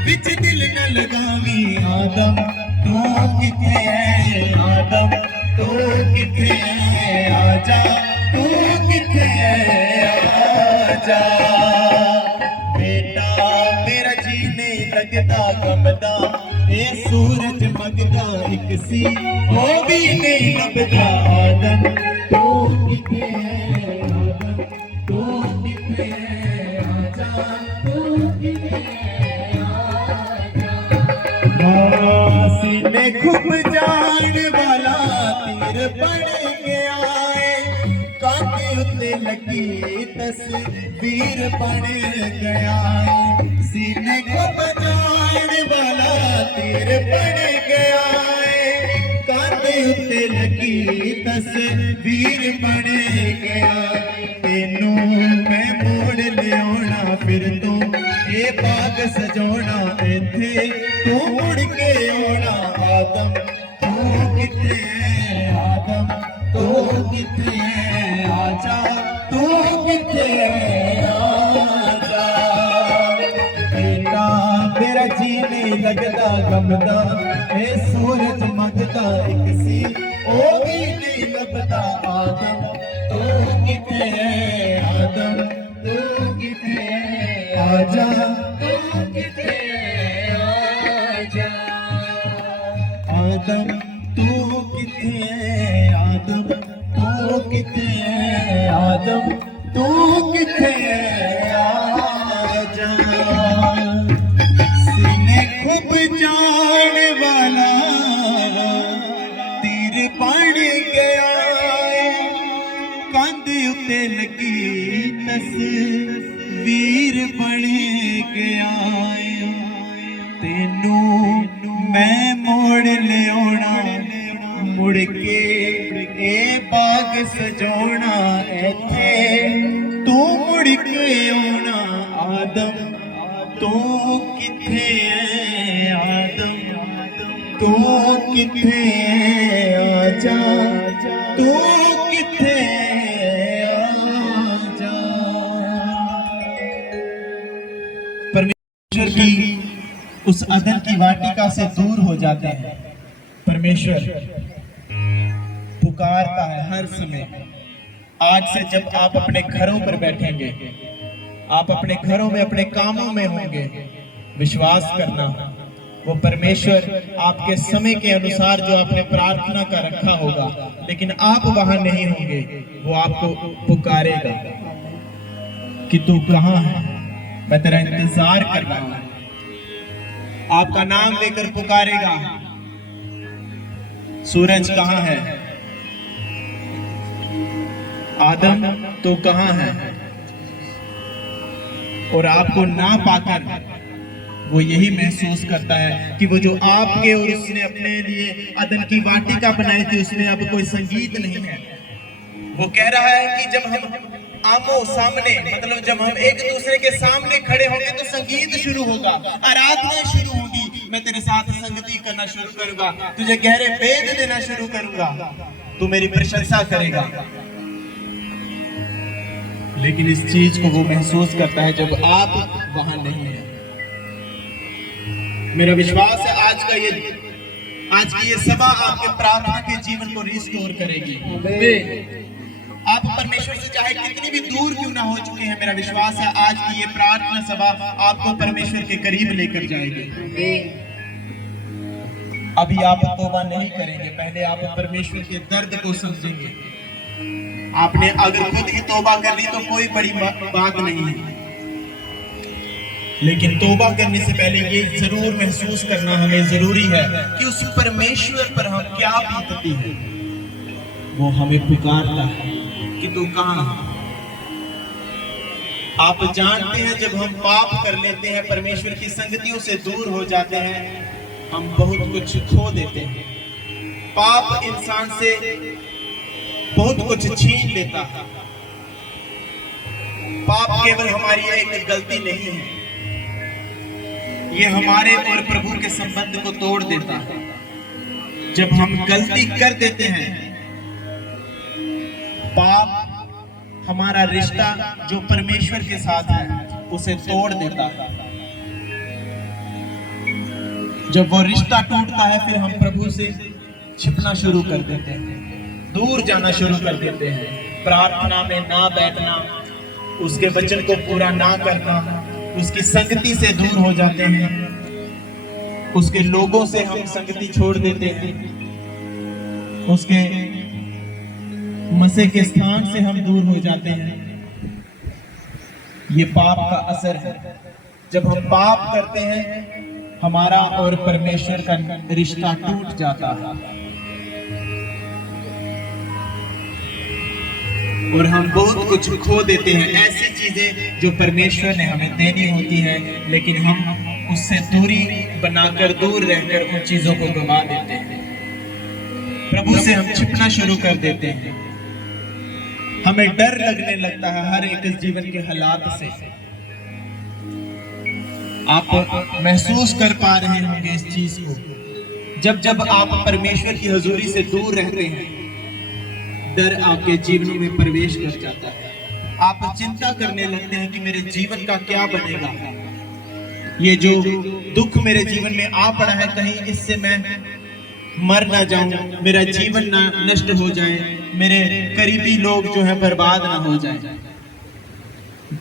विच दिल ना लगावी आदम तू किथे है आदम तू किथे है आजा तू किथे है आजा बेटा मेरा जी नहीं लगता गमदा ये सूरज मगदा एक सी वो भी नहीं लभदा आदम तू किथे है आदम तू किथे है आजा तू किथे है सीने खूब जान वाला तीर पड़ गया है कांटे उत्ते लगी तस्वीर बन गया है सीने खूब जान वाला तीर पड़ गया है कांटे उत्ते लगी तस्वीर बन गया तेनू मैं मोड़ लियाना फिर तू ये बाग सजाना इथे तू मुड़ के आना आदम तू किथे है आदम तू किथे है आजा तू किथे है आजा बेटा मेरा जी नहीं लगदा गमदा ए सूरज मगदा एक सी ओ भी नहीं लभदा आदम तू किथे है आदम तू किथे है आजा तू किथे आजा आदम तू किथे आदम तू किथे आदम तू किथे आजा सीने खूब जान वाला तीर पड़ गया कंध उत्ते लगी तस्वीर बन गया तेनू मैं मोड़ लियाना मुड़ के ए बाग सजाना इथे तू मुड़ के आना आदम तू किथे है आदम तू किथे है आजा तू किथे आजा परमेश्वर की उस अदन की वाटिका से दूर हो जाते हैं परमेश्वर पुकारता है हर समय आज से जब आप अपने घरों पर बैठेंगे आप अपने घरों में अपने कामों में होंगे विश्वास करना वो परमेश्वर आपके समय के अनुसार जो आपने प्रार्थना का रखा होगा लेकिन आप वहां नहीं होंगे वो आपको पुकारेगा कि तू कहां है मैं तेरा इंतजार कर रहा हूं आपका नाम लेकर पुकारेगा सूरज कहां है आदम तो कहां है और आपको ना पाकर वो यही महसूस करता है कि वो जो आपके और उसने अपने लिए अदन की वाटिका बनाई थी उसमें अब कोई संगीत नहीं है वो कह रहा है कि जब हम आमो सामने मतलब जब हम एक दूसरे के सामने खड़े होंगे तो संगीत शुरू होगा आराधना शुरू होगी मैं तेरे साथ संगति करना शुरू करूंगा तुझे गहरे भेद देना शुरू करूंगा तू मेरी प्रशंसा करेगा लेकिन इस चीज को वो महसूस करता है जब आप वहां नहीं है मेरा विश्वास है आज की ये सभा आपके प्रार्थना के जीवन को रिस्टोर करेगी आप परमेश्वर से चाहे कितनी भी दूर क्यों ना हो चुके हैं मेरा विश्वास है आज की ये प्रार्थना सभा आपको परमेश्वर के करीब लेकर जाएगी अभी आप तौबा नहीं करेंगे पहले आप परमेश्वर के दर्द को समझेंगे आपने अगर खुद ही तौबा कर ली तो कोई बड़ी बात नहीं है लेकिन तौबा करने से पहले ये जरूर महसूस करना हमें जरूरी है कि उस परमेश्वर पर हम क्या बीतती है। वो हमें पुकारता है कि तू कहाँ है। आप जानते हैं जब हम पाप कर लेते हैं, परमेश्वर की संगतियों से दूर हो जाते हैं, हम बहुत कुछ खो देते हैं। पाप इंसान से बहुत कुछ छीन लेता है। पाप केवल हमारी एक गलती नहीं है, ये हमारे और प्रभु के संबंध को तोड़ देता है। जब हम गलती कर देते हैं, पाप हमारा रिश्ता जो परमेश्वर के साथ है उसे तोड़ देता है। जब वो रिश्ता टूटता है, फिर हम प्रभु से छिपना शुरू कर देते हैं, दूर जाना शुरू कर देते हैं, प्रार्थना में ना बैठना, उसके वचन को पूरा ना करना, उसकी संगति से दूर हो जाते हैं, उसके लोगों से हम संगति छोड़ देते हैं, उसके मसीह के स्थान से हम दूर हो जाते हैं। ये पाप का असर है। जब हम पाप करते हैं, हमारा और परमेश्वर का रिश्ता टूट जाता है और हम बहुत कुछ खो देते हैं, ऐसी चीजें जो परमेश्वर ने हमें देनी होती है, लेकिन हम उससे दूरी बनाकर, दूर रहकर उन चीजों को गंवा देते हैं। प्रभु से हम छिपना शुरू कर देते हैं। हमें डर लगने लगता है हर एक जीवन के हालात से। आप महसूस कर पा रहे होंगे इस चीज को। जब जब आप परमेश्वर की हजूरी से दूर रहते हैं, डर आपके जीवन में प्रवेश कर जाता है। आप चिंता करने लगते हैं कि मेरे जीवन का क्या बनेगा, ये जो दुख मेरे जीवन में आ पड़ा है, कहीं इससे मैं मर ना जाऊं, मेरा जीवन ना नष्ट हो जाए, मेरे करीबी लोग जो है बर्बाद ना हो जाए।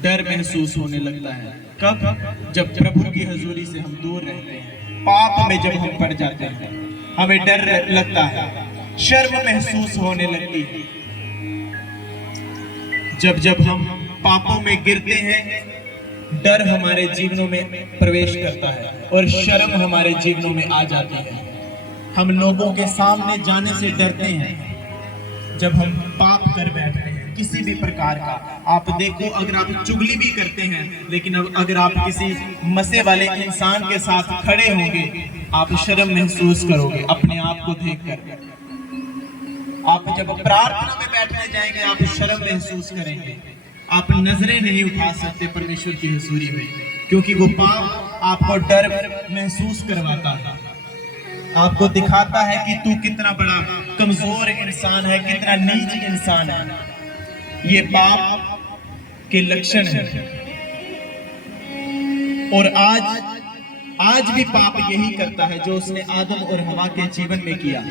डर महसूस होने लगता है। कब? जब प्रभु की हजूरी से हम दूर रहते हैं, पाप में जब हम पड़ जाते हैं, हमें डर लगता है, शर्म महसूस होने लगती है। जब जब हम पापों में गिरते हैं, डर हमारे जीवनों में प्रवेश करता है और शर्म हमारे जीवनों में आ जाती है। हम लोगों के सामने जाने से डरते हैं जब हम पाप कर बैठते हैं, किसी भी प्रकार का। आप देखो, अगर आप चुगली भी करते हैं, लेकिन अगर आप किसी मसे वाले इंसान के साथ खड़े होंगे, आप शर्म महसूस करोगे अपने आप को देखकर। आप जब प्रार्थना में बैठने जाएंगे, आप शर्म महसूस करेंगे। आप नजरें नहीं उठा सकते परमेश्वर की हुजूरी में, क्योंकि वो पाप आपको डर महसूस करवाता है, आपको दिखाता है कि तू कितना बड़ा कमजोर इंसान है, कितना नीच इंसान है। ये पाप के लक्षण है। और आज भी पाप यही करता है जो उसने आदम और हवा के जीवन में किया।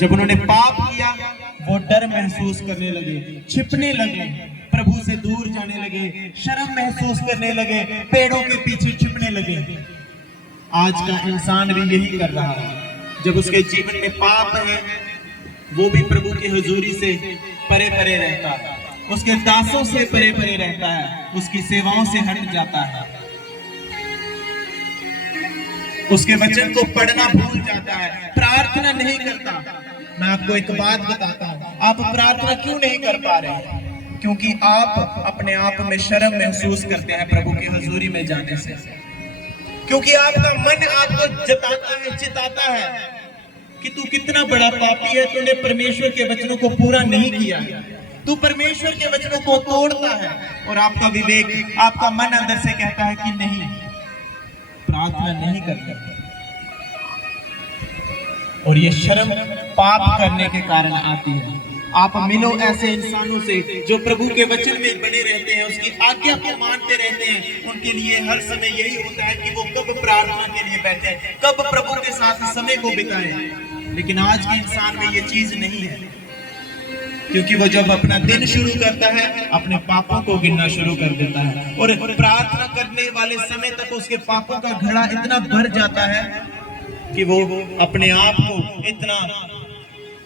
जब उन्होंने पाप किया, वो डर महसूस करने लगे, छिपने लगे, प्रभु से दूर जाने लगे, शर्म महसूस करने लगे, पेड़ों के पीछे छिपने लगे। आज का इंसान भी यही कर रहा है। जब उसके जीवन में पाप है, वो भी प्रभु की हुजूरी से परे परे रहता है, उसके दासों से परे परे रहता है, उसकी सेवाओं से हट जाता है, उसके वचन को पढ़ना भूल जाता है, प्रार्थना नहीं करता। मैं आपको एक बात बताता हूँ, आप प्रार्थना क्यों नहीं कर पा रहे हैं? क्योंकि आप अपने आप में शर्म महसूस करते हैं प्रभु की हुजूरी में जाने से। क्योंकि आपका मन आपको चिताता है कि तू कितना बड़ा पापी है, तूने परमेश्वर के वचनों को पूरा नहीं किया, तू परमेश्वर के वचनों को तोड़ता है। और आपका विवेक, आपका मन अंदर से कहता है कि नहीं, प्रार्थना नहीं करता। और ये शर्म पाप करने के कारण आती है। आप मिलो ऐसे इंसानों से जो प्रभु के वचन में बने रहते हैं, उसकी आज्ञा को मानते रहते हैं। उनके लिए हर समय यही होता है कि वो कब प्रार्थना के लिए बैठे, कब प्रभु के साथ समय को बिताएं। लेकिन आज के इंसान में ये चीज नहीं है, क्योंकि वो जब अपना दिन शुरू करता है, अपने पापों को गिनना शुरू कर देता है। और प्रार्थना करने वाले समय तक उसके पापों का घड़ा इतना भर जाता है कि वो अपने आप को इतना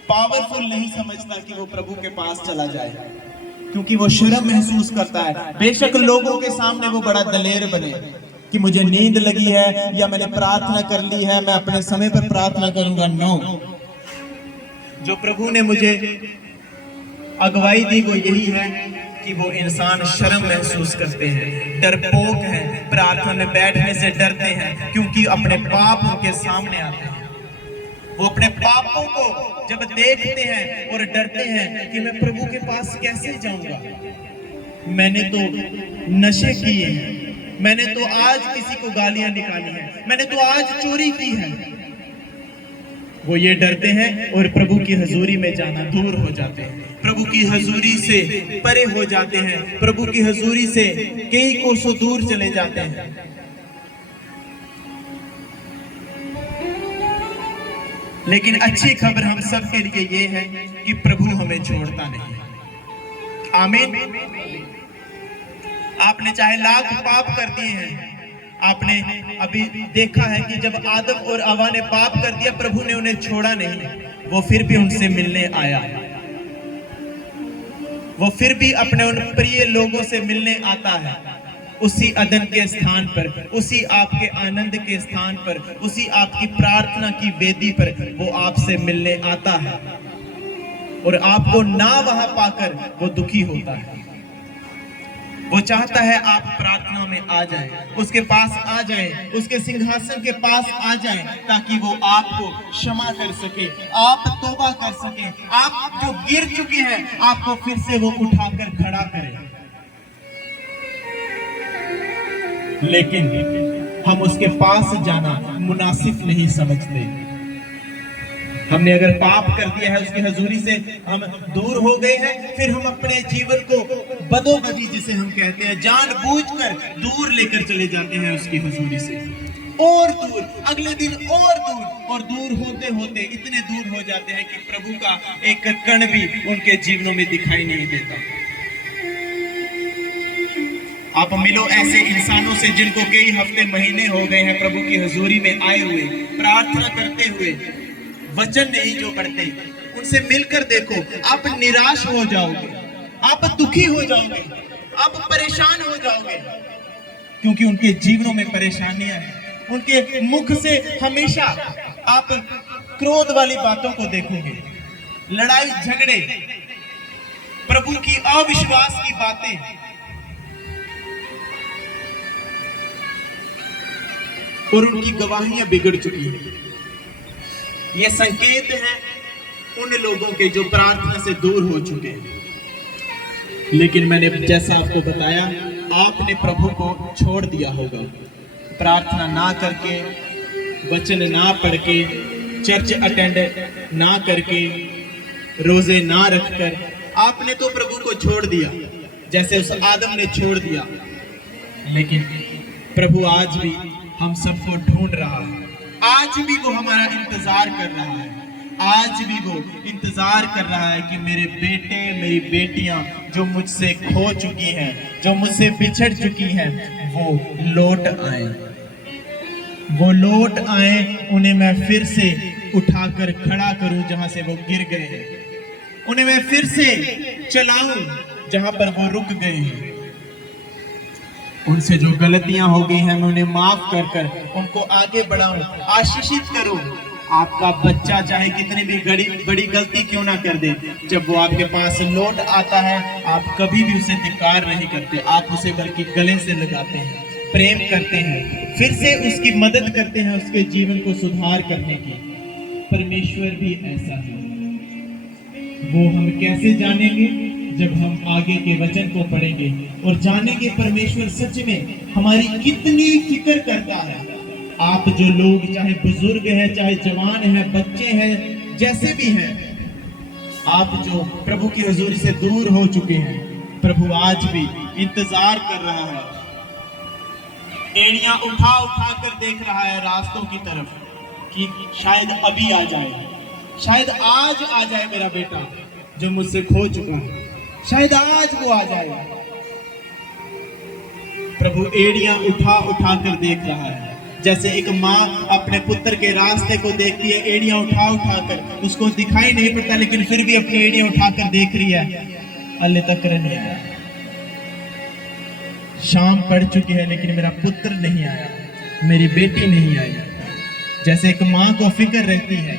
पावरफुल नहीं समझता कि वो प्रभु के पास चला जाए, क्योंकि वो शर्म महसूस करता है। बेशक लोगों के सामने वो बड़ा दलेर बने, कि मुझे नींद लगी है या मैंने प्रार्थना कर ली है, मैं अपने समय पर प्रार्थना करूंगा। नो, जो प्रभु ने मुझे अगुवाई दी वो यही है कि वो इंसान शर्म महसूस करते हैं, डरपोक हैं, प्रार्थना में बैठने से डरते हैं, क्योंकि अपने पाप उनके सामने आते हैं। वो अपने पापों को जब देखते हैं और डरते हैं कि मैं प्रभु के पास कैसे जाऊंगा, मैंने तो नशे किए हैं, मैंने तो आज किसी को गालियां निकाली हैं, मैंने तो आज चोरी की है। वो ये डरते हैं और प्रभु की हजूरी में जाना दूर हो जाते हैं, प्रभु की हजूरी से परे हो जाते हैं, प्रभु की हजूरी से कई कोसों दूर चले जाते हैं। लेकिन अच्छी खबर हम सब के लिए ये है कि प्रभु हमें छोड़ता नहीं। आमीन। आपने चाहे लाख पाप कर दिए हैं, आपने अभी देखा है कि जब आदम और हवा ने पाप कर दिया, प्रभु ने उन्हें छोड़ा नहीं, वो फिर भी उनसे मिलने आया, वो फिर भी अपने उन प्रिय लोगों से मिलने आता है। उसी अदन के स्थान पर, उसी आपके आनंद के स्थान पर, उसी आपकी प्रार्थना की वेदी पर वो आपसे मिलने आता है और आपको ना वहां पाकर वो दुखी होता है। वो चाहता है आप प्रार्थना में आ जाएं, उसके पास आ जाएं, उसके सिंहासन के पास आ जाएं, ताकि वो आपको क्षमा कर सके, आप तौबा कर सके, आप जो गिर चुके हैं आपको फिर से वो उठाकर खड़ा करे। लेकिन हम उसके पास जाना मुनासिब नहीं समझते। हमने अगर पाप कर दिया है, उसकी हजूरी से हम दूर हो गए हैं, फिर हम अपने जीवन को बदोबदी, जिसे हम कहते हैं, जानबूझकर दूर लेकर चले जाते हैं उसकी हजूरी से, और दूर, अगले दिन और दूर होते होते इतने दूर हो जाते हैं कि प्रभु का एक कण भी उनके जीवनों में दिखाई नहीं देता। आप मिलो ऐसे इंसानों से जिनको कई हफ्ते महीने हो गए हैं प्रभु की हजूरी में आए हुए, प्रार्थना करते हुए, वचन नहीं जो पढ़ते, उनसे मिलकर देखो, आप निराश हो जाओगे, आप दुखी हो जाओगे, आप परेशान हो जाओगे, क्योंकि उनके जीवनों में परेशानियां हैं। उनके मुख से हमेशा आप क्रोध वाली बातों को देखोगे, लड़ाई झगड़े, प्रभु की अविश्वास की बातें, और उनकी गवाहियां बिगड़ चुकी हैं। ये संकेत है उन लोगों के जो प्रार्थना से दूर हो चुके हैं। लेकिन मैंने जैसा आपको बताया, आपने प्रभु को छोड़ दिया होगा, प्रार्थना ना करके, वचन ना पढ़ के, चर्च अटेंड ना करके, रोजे ना रखकर आपने तो प्रभु को छोड़ दिया, जैसे उस आदम ने छोड़ दिया। लेकिन प्रभु आज भी हम सबको ढूंढ रहा है, आज भी वो हमारा इंतजार कर रहा है, आज भी वो इंतजार कर रहा है कि मेरे बेटे, मेरी बेटियां जो मुझसे खो चुकी हैं, जो मुझसे बिछड़ चुकी हैं, वो लौट आए, वो लौट आए, उन्हें मैं फिर से उठाकर खड़ा करूं जहां से वो गिर गए हैं, उन्हें मैं फिर से चलाऊं जहां पर वो रुक गए हैं। उनसे जो गलतियां हो गई हैं मैं उन्हें माफ कर कर उनको आगे बढ़ाऊं, आशीषित करूं। आपका बच्चा चाहे कितनी भी बड़ी गलती क्यों ना कर दे, जब वो आपके पास लौट आता है, आप कभी भी उसे धिक्कार नहीं करते, आप उसे बल्कि गले से लगाते हैं, प्रेम करते हैं, फिर से उसकी मदद करते हैं उसके जीवन को सुधार करने की। परमेश्वर भी ऐसा है। वो हम कैसे जानेंगे? जब हम आगे के वचन को पढ़ेंगे और जानेंगे परमेश्वर सच में हमारी कितनी फिक्र करता है। आप जो लोग, चाहे बुजुर्ग हैं, चाहे जवान हैं, बच्चे हैं, जैसे भी हैं, आप जो प्रभु की हुजूरी से दूर हो चुके हैं, प्रभु आज भी इंतजार कर रहा है, एड़ियां उठा उठा कर देख रहा है रास्तों की तरफ कि शायद अभी आ जाए, शायद आज आ जाए मेरा बेटा जो मुझसे खो चुका है, शायद आज वो आ जाए। प्रभु एड़ियां उठा उठा कर देख रहा है, जैसे एक माँ अपने पुत्र के रास्ते को देखती है, एड़ियां उठा उठा कर, उसको दिखाई नहीं पड़ता लेकिन फिर भी अपनी एड़ियां उठा कर देख रही है, अल्ले तक नहीं आया, शाम पड़ चुकी है लेकिन मेरा पुत्र नहीं आया, मेरी बेटी नहीं आई। जैसे एक माँ को फिक्र रहती है,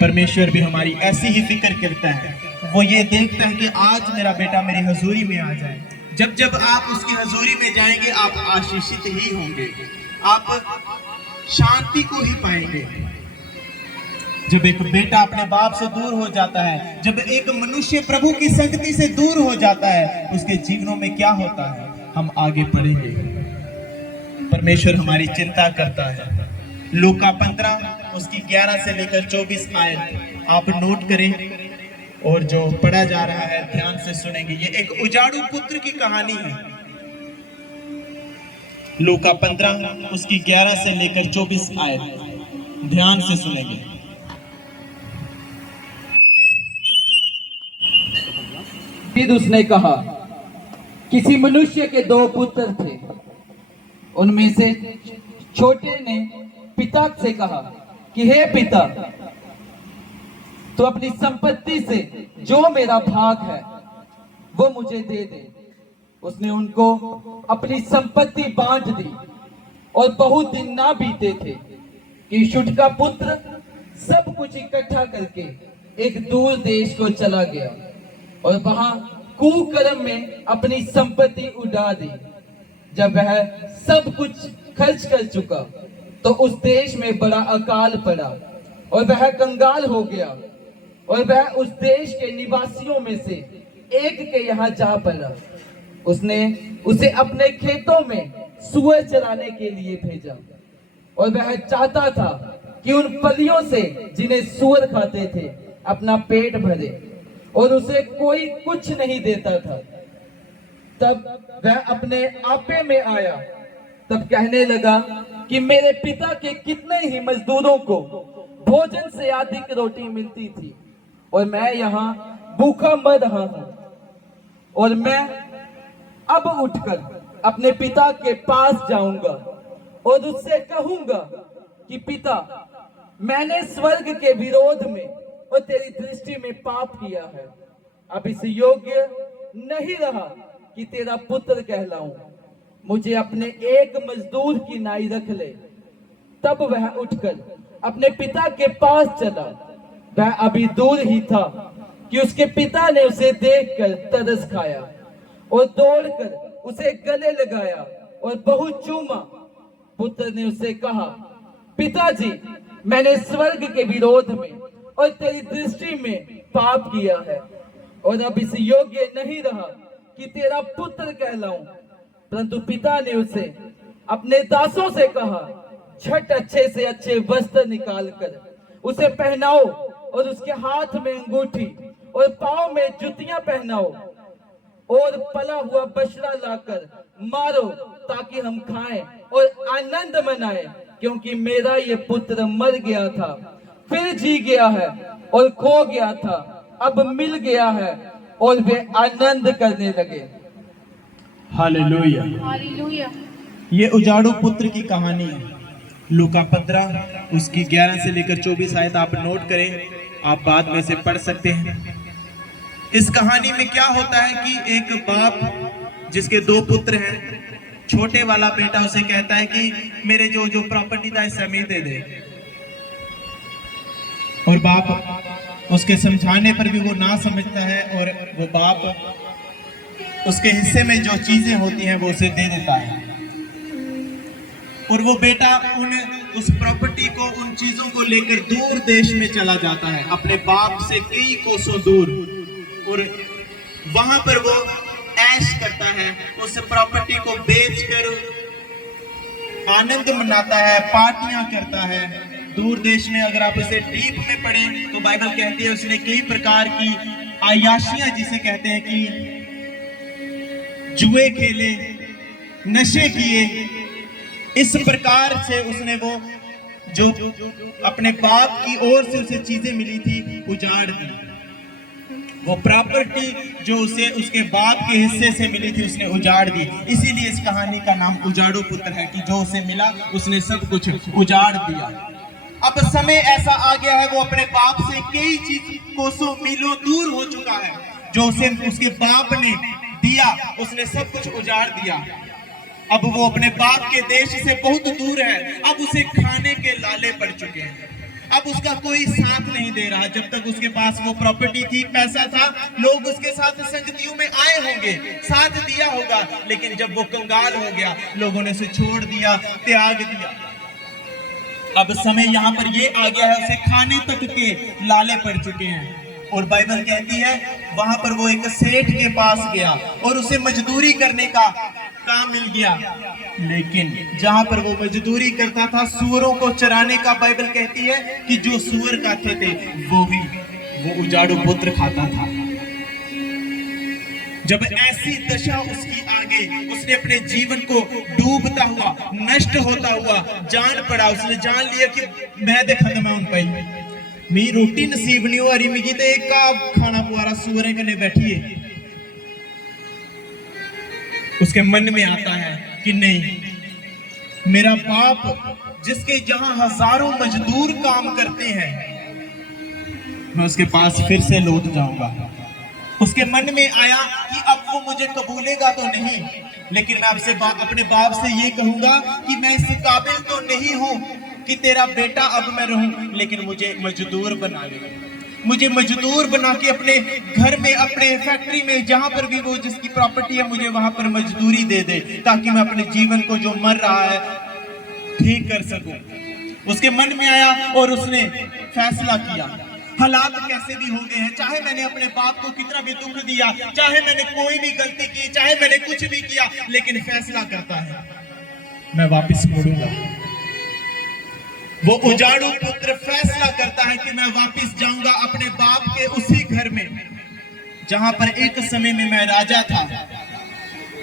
परमेश्वर भी हमारी ऐसी ही फिक्र करता है। वो ये देखता है कि आज मेरा बेटा मेरी हजूरी में आ जाए। जब जब आप उसकी हजूरी में जाएंगे आप आशीषित ही होंगे, आप शांति को ही पाएंगे। जब एक बेटा अपने बाप से दूर हो जाता है, जब एक मनुष्य प्रभु की संगति से दूर हो जाता है, उसके जीवनों में क्या होता है हम आगे पढ़ेंगे। परमेश्वर हमारी चिंता करता है। लूका 15 उसकी 11 से लेकर 24 आयत आप नोट करें और जो पढ़ा जा रहा है ध्यान से सुनेंगे। ये एक उजाड़ू पुत्र की कहानी है। लूका 15 उसकी 11 से लेकर 24 आयत ध्यान से सुनेंगे। फिर उसने कहा, किसी मनुष्य के 2 पुत्र थे। उनमें से छोटे ने पिता से कहा कि हे पिता, तो अपनी संपत्ति से जो मेरा भाग है वो मुझे दे दे। उसने उनको अपनी संपत्ति बांट दी। और बहुत दिन ना बीते थे कि छुटका पुत्र सब कुछ इकट्ठा करके एक दूर देश को चला गया और वहां कुकर्म में अपनी संपत्ति उड़ा दी। जब वह सब कुछ खर्च कर चुका तो उस देश में बड़ा अकाल पड़ा और वह कंगाल हो गया। और वह उस देश के निवासियों में से एक के यहाँ जा पड़ा। उसने उसे अपने खेतों में सूअर चराने के लिए भेजा और वह चाहता था कि उन फलियों से जिन्हें सूअर खाते थे अपना पेट भरे, और उसे कोई कुछ नहीं देता था। तब वह अपने आपे में आया, तब कहने लगा कि मेरे पिता के कितने ही मजदूरों को भोजन से अधिक रोटी मिलती थी और मैं यहाँ भूखा मर रहा हूँ। और मैं अब उठकर अपने पिता के पास जाऊंगा और उससे कहूंगा कि पिता, मैंने स्वर्ग के विरोध में और तेरी दृष्टि में पाप किया है। अब इस योग्य नहीं रहा कि तेरा पुत्र कहलाऊं। मुझे अपने एक मजदूर की नाई रख ले। तब वह उठकर अपने पिता के पास चला। वह अभी दूर ही था कि उसके पिता ने उसे देखकर तरस खाया और दौड़कर उसे गले लगाया और बहुत चूमा। पुत्र ने उसे कहा, पिताजी, मैंने स्वर्ग के विरोध में और तेरी दृष्टि में पाप किया है और अब इस योग्य नहीं रहा कि तेरा पुत्र कहलाऊं। परंतु पिता ने उसे अपने दासों से कहा, झट अच्छे से अच्छे वस्त्र निकालकर उसे पहनाओ और उसके हाथ में अंगूठी और पांव में जुतियां पहनाओ और पला हुआ बछड़ा लाकर मारो ताकि हम खाएं और आनंद मनाएं, क्योंकि मेरा ये पुत्र मर गया था फिर जी गया है और खो गया था अब मिल गया है। और वे आनंद करने लगे। हालेलुया। हालेलुया। ये उजाड़ू पुत्र की कहानी है। लूका 15 उसकी 11 से लेकर 24 आयत आप नोट करें, आप बाद में से पढ़ सकते हैं। इस कहानी में क्या होता है कि एक बाप जिसके 2 पुत्र हैं, छोटे वाला बेटा उसे कहता है कि मेरे जो जो प्रॉपर्टी था इस समय दे दे, और बाप उसके समझाने पर भी वो ना समझता है और वो बाप उसके हिस्से में जो चीजें होती हैं वो उसे दे देता है। और वो बेटा उस प्रॉपर्टी को, उन चीजों को लेकर दूर देश में चला जाता है, अपने बाप से कई कोसों दूर, और वहां पर वो ऐश करता है, उस प्रॉपर्टी को बेचकर आनंद मनाता है, पार्टियां करता है। दूर देश में अगर आप इसे डीप में पढ़ें तो बाइबल कहती है उसने कई प्रकार की आयाशियां, जिसे कहते हैं कि जुए खेले, नशे किए, इस प्रकार से उसने वो जो अपने बाप की ओर से उसे चीजें मिली थी उजाड़ दी। वो प्रॉपर्टी जो उसे उसके बाप के हिस्से से मिली थी उसने उजाड़ दी। इसीलिए इस कहानी का नाम उजाड़ू पुत्र है कि जो उसे मिला उसने सब कुछ उजाड़ दिया। अब समय ऐसा आ गया है, वो अपने बाप से कई चीज कोसों मीलों दूर हो चुका है। जो उसे उसके बाप ने दी दिया, उसने सब कुछ उजाड़ दिया। अब वो अपने बाप के देश से बहुत दूर है। अब उसे खाने के लाले पड़ चुके हैं। अब उसका कोई साथ नहीं दे रहा। जब तक उसके पास वो प्रॉपर्टी थी, पैसा था, लोग उसके साथ संगतियों में आए होंगे, साथ दिया होगा, लेकिन जब वो कंगाल हो गया, लोगों ने उसे छोड़ दिया, त्याग दिया। अब समय यहाँ पर ये आ गया है, उसे खाने तक के लाले पड़ चुके हैं। और बाइबल कहती है वहां पर वो एक सेठ के पास गया और उसे मजदूरी करने का काम मिल गया। लेकिन जहां पर वो मजदूरी करता था, सूअरों को चराने का, बाइबल कहती है कि जो सूअर खाते थे वो उजाड़ू पुत्र खाता था। जब ऐसी दशा उसकी आ गई, उसने अपने जीवन को डूबता हुआ, नष्ट होता हुआ जान पड़ा। उसने जान लिया कि मैं देखा मैं उन पर मी रोटी नसीब नहीं हो रही, मिगी तो एक खाना पुआरा सूअरें कने बैठिए। उसके मन में आता है कि नहीं, मेरा बाप जिसके जहां हजारों मजदूर काम करते हैं, मैं उसके पास फिर से लौट जाऊंगा। उसके मन में आया कि अब वो मुझे कबूलेगा तो नहीं, लेकिन मैं आपसे अपने बाप से ये कहूंगा कि मैं इस काबिल तो नहीं हूं कि तेरा बेटा अब मैं रहूं, लेकिन मुझे मजदूर बना ले। मुझे मजदूर बना के अपने घर में, अपने फैक्ट्री में, जहां पर भी वो जिसकी प्रॉपर्टी है, मुझे वहां पर मजदूरी दे दे, ताकि मैं अपने जीवन को जो मर रहा है ठीक कर सकूं। उसके मन में आया और उसने फैसला किया। हालात कैसे भी हो गए हैं, चाहे मैंने अपने बाप को कितना भी दुख दिया, चाहे मैंने कोई भी गलती की, चाहे मैंने कुछ भी किया, लेकिन फैसला करता है मैं वापस मुड़ूंगा। वो उजाड़ू पुत्र फैसला करता है कि मैं वापस जाऊंगा अपने बाप के उसी घर में जहां पर एक समय में मैं राजा था।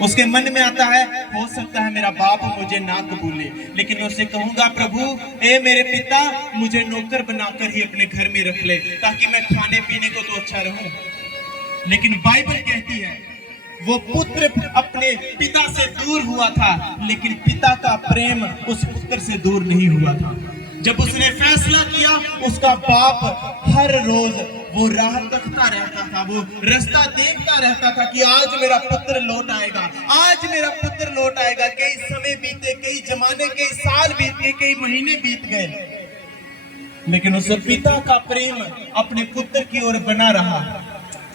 उसके मन में आता है, हो सकता है मेरा बाप मुझे ना कबूले, लेकिन मैं उससे कहूंगा, प्रभु ए मेरे पिता, मुझे नौकर बनाकर ही अपने घर में रख ले, ताकि मैं खाने पीने को तो अच्छा रहूं। लेकिन बाइबल कहती है वो पुत्र अपने पिता से दूर हुआ था, लेकिन पिता का प्रेम उस पुत्र से दूर नहीं हुआ था। जब उसने फैसला किया, उसका बाप हर रोज वो राह तकता रहता था, वो रास्ता देखता रहता था कि आज मेरा पुत्र लौट आएगा, आज मेरा पुत्र लौट आएगा। कई समय बीते, कई जमाने, कई साल बीत गए, कई महीने बीत गए, लेकिन उस पिता का प्रेम अपने पुत्र की ओर बना रहा।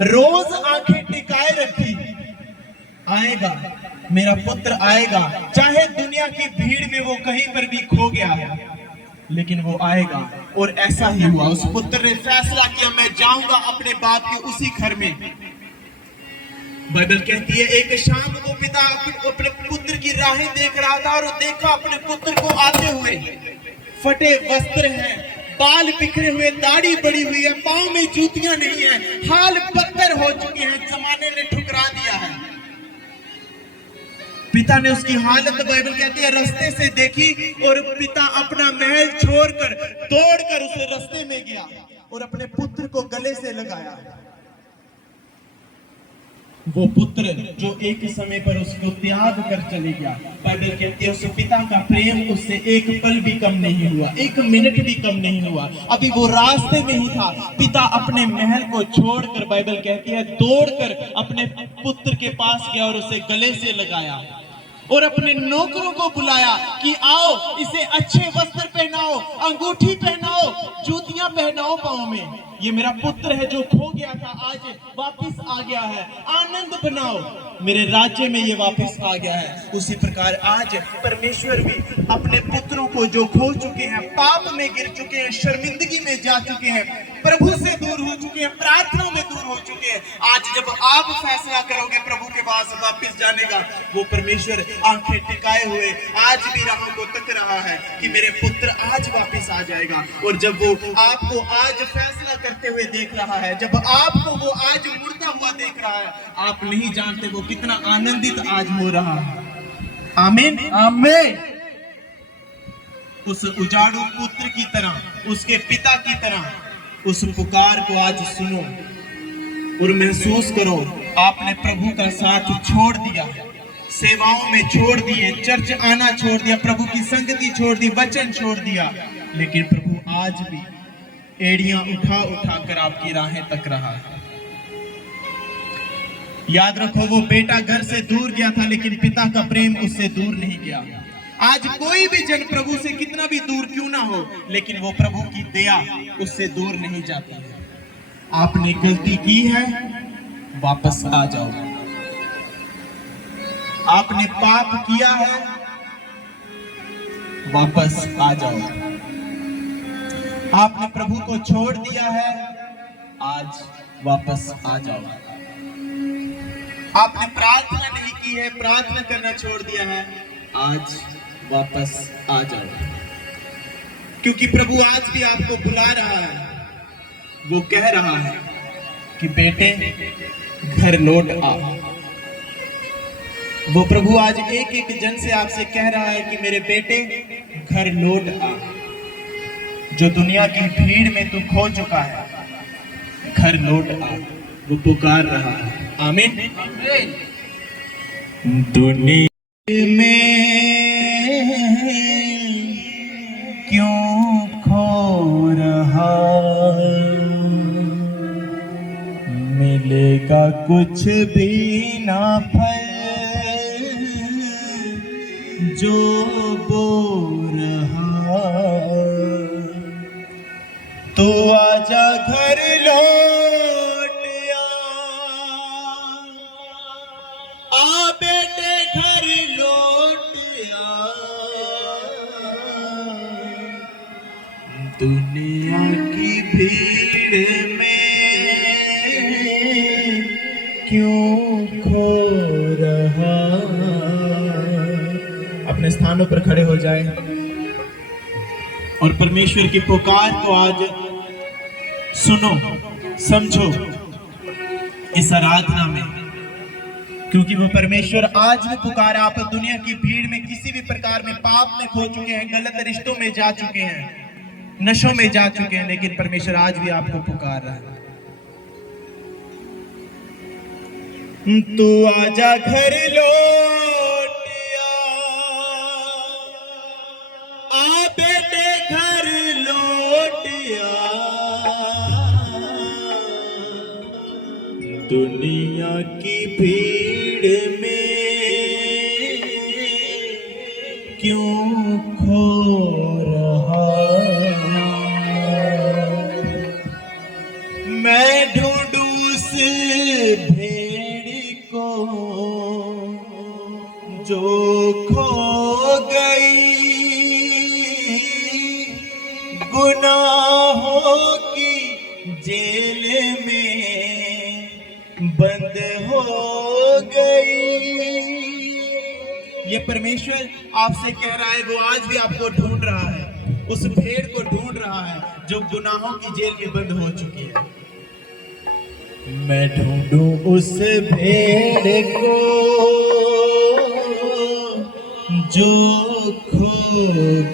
रोज आंखें टिकाए रखी, आएगा मेरा पुत्र आएगा, चाहे दुनिया की भीड़ में वो कहीं पर भी खो गया है, लेकिन वो आएगा। और ऐसा ही हुआ। उस पुत्र ने फैसला किया, मैं जाऊंगा अपने बाप के उसी घर में। बाइबल कहती है एक शाम को पिता अपने पुत्र की राहें देख रहा था और देखा अपने पुत्र को आते हुए। फटे वस्त्र हैं, बाल बिखरे हुए, दाढ़ी बड़ी हुई है, पांव में जूतियां नहीं है, हाल पत्थर हो चुके हैं, जमाने ने ठुकरा दिया है। पिता ने उसकी हालत, बाइबल कहती है, रास्ते से देखी और पिता अपना महल छोड़कर दौड़कर उस रास्ते में गया और अपने पुत्र को गले से लगाया। वो पुत्र जो एक समय पर उसको त्याग कर चले गया, बाइबल कहती है उस पिता का प्रेम उससे एक पल भी कम नहीं हुआ, एक मिनट भी कम नहीं हुआ। अभी वो रास्ते में ही था, पिता अपने महल को छोड़कर, बाइबल कहती है, दौड़कर अपने पुत्र के पास गया और उसे गले से लगाया और अपने नौकरों को बुलाया कि आओ, इसे अच्छे वस्त्र पहनाओ, अंगूठी पहनाओ, जूतियां पहनाओ पांव में। ये मेरा पुत्र है जो खो गया था, आज वापस आ गया है, आनंद बनाओ, मेरे राज्य में ये वापस आ गया है। उसी प्रकार आज परमेश्वर भी अपने पुत्रों को जो खो चुके हैं, पाप में गिर चुके हैं, शर्मिंदगी में जा चुके हैं, प्रभु से दूर हो चुके हैं, प्रार्थना में दूर हो चुके हैं, आज जब आप फैसला करोगे प्रभु के पास वापस जाने का, वो परमेश्वर आंखें टिकाए हुए आज भी राहों को तक रहा है कि मेरे पुत्र आज वापस आ जाएगा। और जब वो आपको आज फैसला करते हुए देख रहा है, जब आपको वो आज मुड़ता हुआ देख रहा है, आप नहीं जानते वो कितना आनंदित आज हो रहा है। आमीन आमीन। उस उजाड़ू पुत्र की तरह, उसके पिता की तरह उस पुकार को आज सुनो और महसूस करो, आपने प्रभु का साथ छोड़ दिया, सेवाओं में छोड़ दिए, चर्च आना छोड़ दिया, प्रभु की संगति छोड़ दी, वचन छोड़ दिया, लेकिन प्रभु आज भी एड़ियां उठा उठा कर आपकी राहें तक रहा है। याद रखो, वो बेटा घर से दूर गया था, लेकिन पिता का प्रेम उससे दूर नहीं गया। आज कोई भी जन प्रभु से कितना भी दूर क्यों ना हो, लेकिन वो प्रभु की दया उससे दूर नहीं जाती है। आपने गलती की है, वापस आ जाओ। आपने पाप किया है, वापस आ जाओ। आपने प्रभु को छोड़ दिया है, आज वापस आ जाओ। आपने प्रार्थना नहीं की है, प्रार्थना करना छोड़ दिया है, आज वापस आ जाओ। क्योंकि प्रभु आज भी आपको बुला रहा है। वो कह रहा है कि बेटे घर लौट आ। वो प्रभु आज एक एक जन से आपसे कह रहा है कि मेरे बेटे घर लौट आ। जो दुनिया की भीड़ में तू खो चुका है, घर लौट आ। वो पुकार रहा है। आमीन। दुनिया में क्यों खो रहा, मिलेगा कुछ भी ना फल जो बो रहा। तो आजा घर लौट आ बेटे घर लौट आ। दुनिया की भीड़ में क्यों खो रहा। अपने स्थानों पर खड़े हो जाए और परमेश्वर की पुकार को आज सुनो, समझो इस आराधना में, क्योंकि वो परमेश्वर आज भी पुकार। आप दुनिया की भीड़ में किसी भी प्रकार में पाप में खो चुके हैं, गलत रिश्तों में जा चुके हैं, नशों में जा चुके हैं, लेकिन परमेश्वर आज भी आपको पुकार रहा है। तू आजा घर लौट आ बेटे घर लौट आ। दुनिया की भीड़ में क्यों खो रहा। मैं ढूंढूं उस भेड़ को जो खो गई, गुनाहों की जेल में बंद हो गई। ये परमेश्वर आपसे कह रहा है, वो आज भी आपको ढूंढ रहा है, उस भेड़ को ढूंढ रहा है जो गुनाहों की जेल में बंद हो चुकी है। मैं ढूंढूं उस भेड़ को जो खो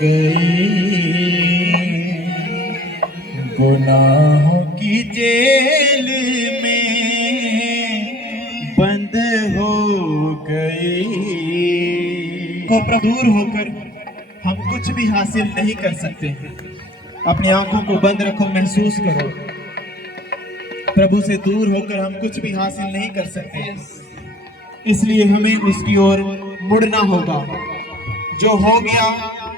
गई, गुनाहों की जेल में बंद हो गई। को दूर होकर हम कुछ भी हासिल नहीं कर सकते। अपनी आंखों को बंद रखो, महसूस करो, प्रभु से दूर होकर हम कुछ भी हासिल नहीं कर सकते। इसलिए हमें उसकी ओर मुड़ना होगा। जो हो गया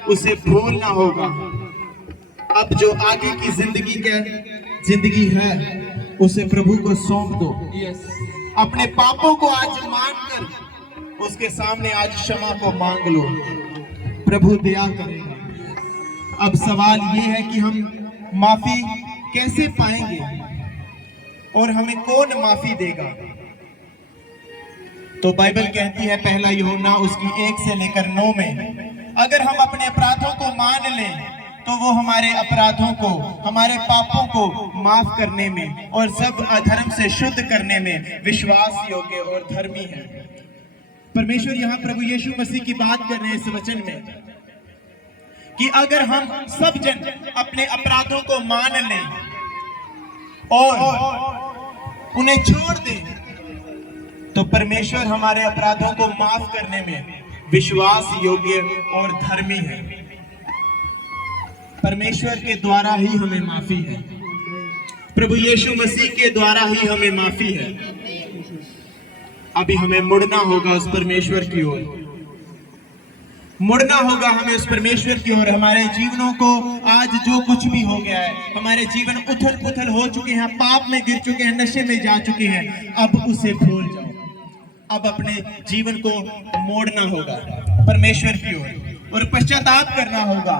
उसे भूलना होगा। अब जो आगे की जिंदगी है उसे प्रभु को सौंप दो। अपने पापों को आज मानकर उसके सामने आज क्षमा को मांग लो, प्रभु दया करेगा। अब सवाल ये है कि हम माफी कैसे पाएंगे और हमें कौन माफी देगा। तो बाइबल कहती है पहला यूहन्ना उसकी 1 से लेकर 9 में, अगर हम अपने अपराधों को मान लें तो वो हमारे अपराधों को, हमारे पापों को माफ करने में और सब अधर्म से शुद्ध करने में विश्वास योग्य और धर्मी है। परमेश्वर यहाँ प्रभु यीशु मसीह की बात कर रहे हैं इस वचन में कि अगर हम सब जन अपने अपराधों को मान लें और उन्हें छोड़ दें तो परमेश्वर हमारे अपराधों को माफ करने में विश्वास योग्य और धर्मी है। परमेश्वर के द्वारा ही हमें माफी है, प्रभु यीशु मसीह के द्वारा ही हमें माफी है। अभी हमें मुड़ना होगा उस परमेश्वर की ओर, मुड़ना होगा हमें उस परमेश्वर की ओर। हमारे जीवनों को आज जो कुछ भी हो गया है, हमारे जीवन उथल पुथल हो चुके हैं, पाप में गिर चुके हैं, नशे में जा चुके हैं, अब उसे भूल जाओ। अब अपने जीवन को मोड़ना होगा परमेश्वर की ओर और पश्चाताप करना होगा।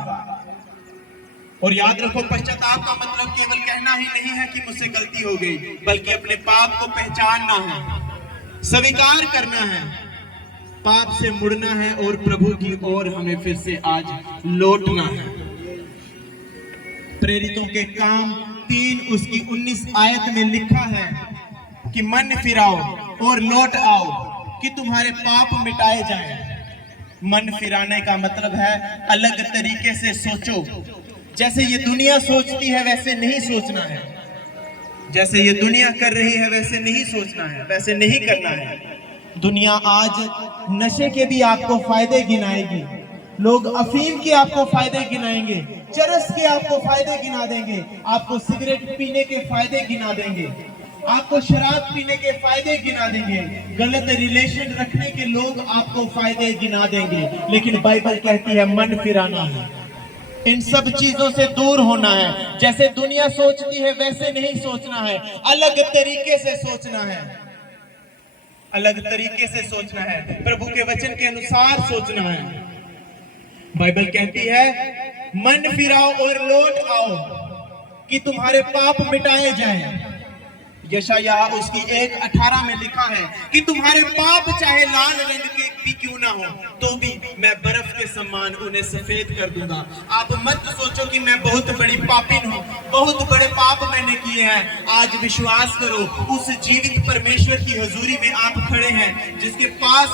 और याद रखो, पश्चाताप का मतलब केवल कहना ही नहीं है कि मुझसे गलती हो गई, बल्कि अपने पाप को पहचानना है, स्वीकार करना है, पाप से मुड़ना है और प्रभु की ओर हमें फिर से आज लौटना है। प्रेरितों के काम 3 उसकी 19 आयत में लिखा है कि मन फिराओ और लौट आओ कि तुम्हारे पाप मिटाए जाएं। मन फिराने का मतलब है अलग तरीके से सोचो। जैसे ये दुनिया सोचती है वैसे नहीं सोचना है, जैसे ये दुनिया कर रही है वैसे नहीं सोचना है, वैसे नहीं करना है। दुनिया आज नशे के भी आपको फायदे गिनाएगी, लोग अफीम के आपको फायदे गिनाएंगे, चरस के आपको फायदे गिना देंगे, आपको सिगरेट पीने के फायदे गिना देंगे, आपको शराब पीने के फायदे गिना देंगे, गलत रिलेशन रखने के लोग आपको फायदे गिना देंगे। लेकिन बाइबल कहती है मन फिराना है, इन सब चीजों से दूर होना है। जैसे दुनिया सोचती है वैसे नहीं सोचना है, अलग तरीके से सोचना है, अलग तरीके से सोचना है, प्रभु के वचन के अनुसार सोचना है। बाइबल कहती है मन फिराओ और लौट आओ कि तुम्हारे पाप मिटाए जाएं। यशायाह उसकी 1:18 में लिखा है कि तुम्हारे पाप चाहे लाल रंग के भी क्यों ना हो तो भी मैं बर्फ के समान उन्हें सफेद कर दूंगा। आप मत सोचो कि मैं बहुत बड़ी पापिन हूँ, बहुत बड़े पाप मैंने किए हैं। आज विश्वास करो, उस जीवित परमेश्वर की हजूरी में आप खड़े हैं जिसके पास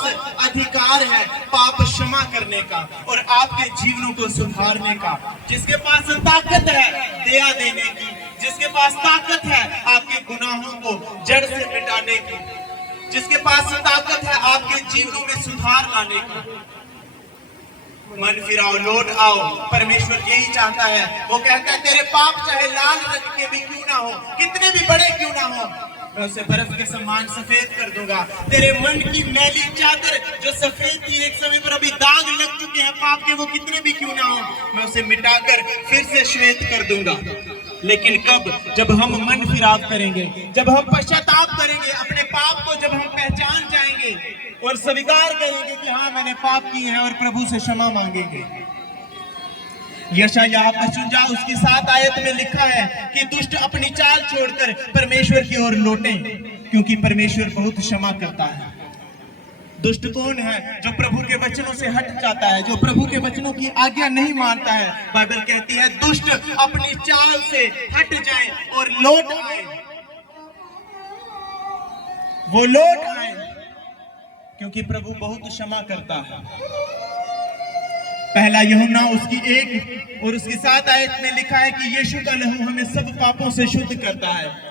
अधिकार है पाप क्षमा करने का और आपके जीवनों को सुधारने का, जिसके पास ताकत है दया देने की, जिसके पास ताकत है आपके गुनाहों को जड़ से मिटाने की, जिसके पास ताकत है आपके जीवनों में सुधार लाने की। मन फिराओ लौट आओ, परमेश्वर यही चाहता है। वो कहता है तेरे पाप चाहे लाल रंग के भी क्यों ना हो, कितने भी बड़े क्यों ना हो, मैं उसे बर्फ के समान सफेद कर दूंगा। तेरे मन की मैली चादर जो सफेद थी एक समय पर अभी दाग लग चुके हैं पाप के, वो कितने भी क्यों ना हो, मैं उसे मिटाकर फिर से श्वेत कर दूंगा। लेकिन कब? जब हम मन फिराव करेंगे, जब हम पश्चाताप करेंगे, अपने पाप को जब हम पहचान जाएंगे और स्वीकार करेंगे कि हाँ मैंने पाप किए हैं और प्रभु से क्षमा मांगेंगे। यशायाह 55 उसकी 7 आयत में लिखा है कि दुष्ट अपनी चाल छोड़कर परमेश्वर की ओर लौटे, क्योंकि परमेश्वर बहुत क्षमा करता है। दुष्ट कौन है? जो प्रभु के वचनों से हट जाता है, जो प्रभु के वचनों की आज्ञा नहीं मानता है। बाइबल कहती है दुष्ट अपनी चाल से हट जाए और लौट आए, वो लौट आए, क्योंकि प्रभु बहुत क्षमा करता है। पहला यूहन्ना उसकी 1 और उसकी 7 आयत में लिखा है कि यीशु का लहू हमें सब पापों से शुद्ध करता है।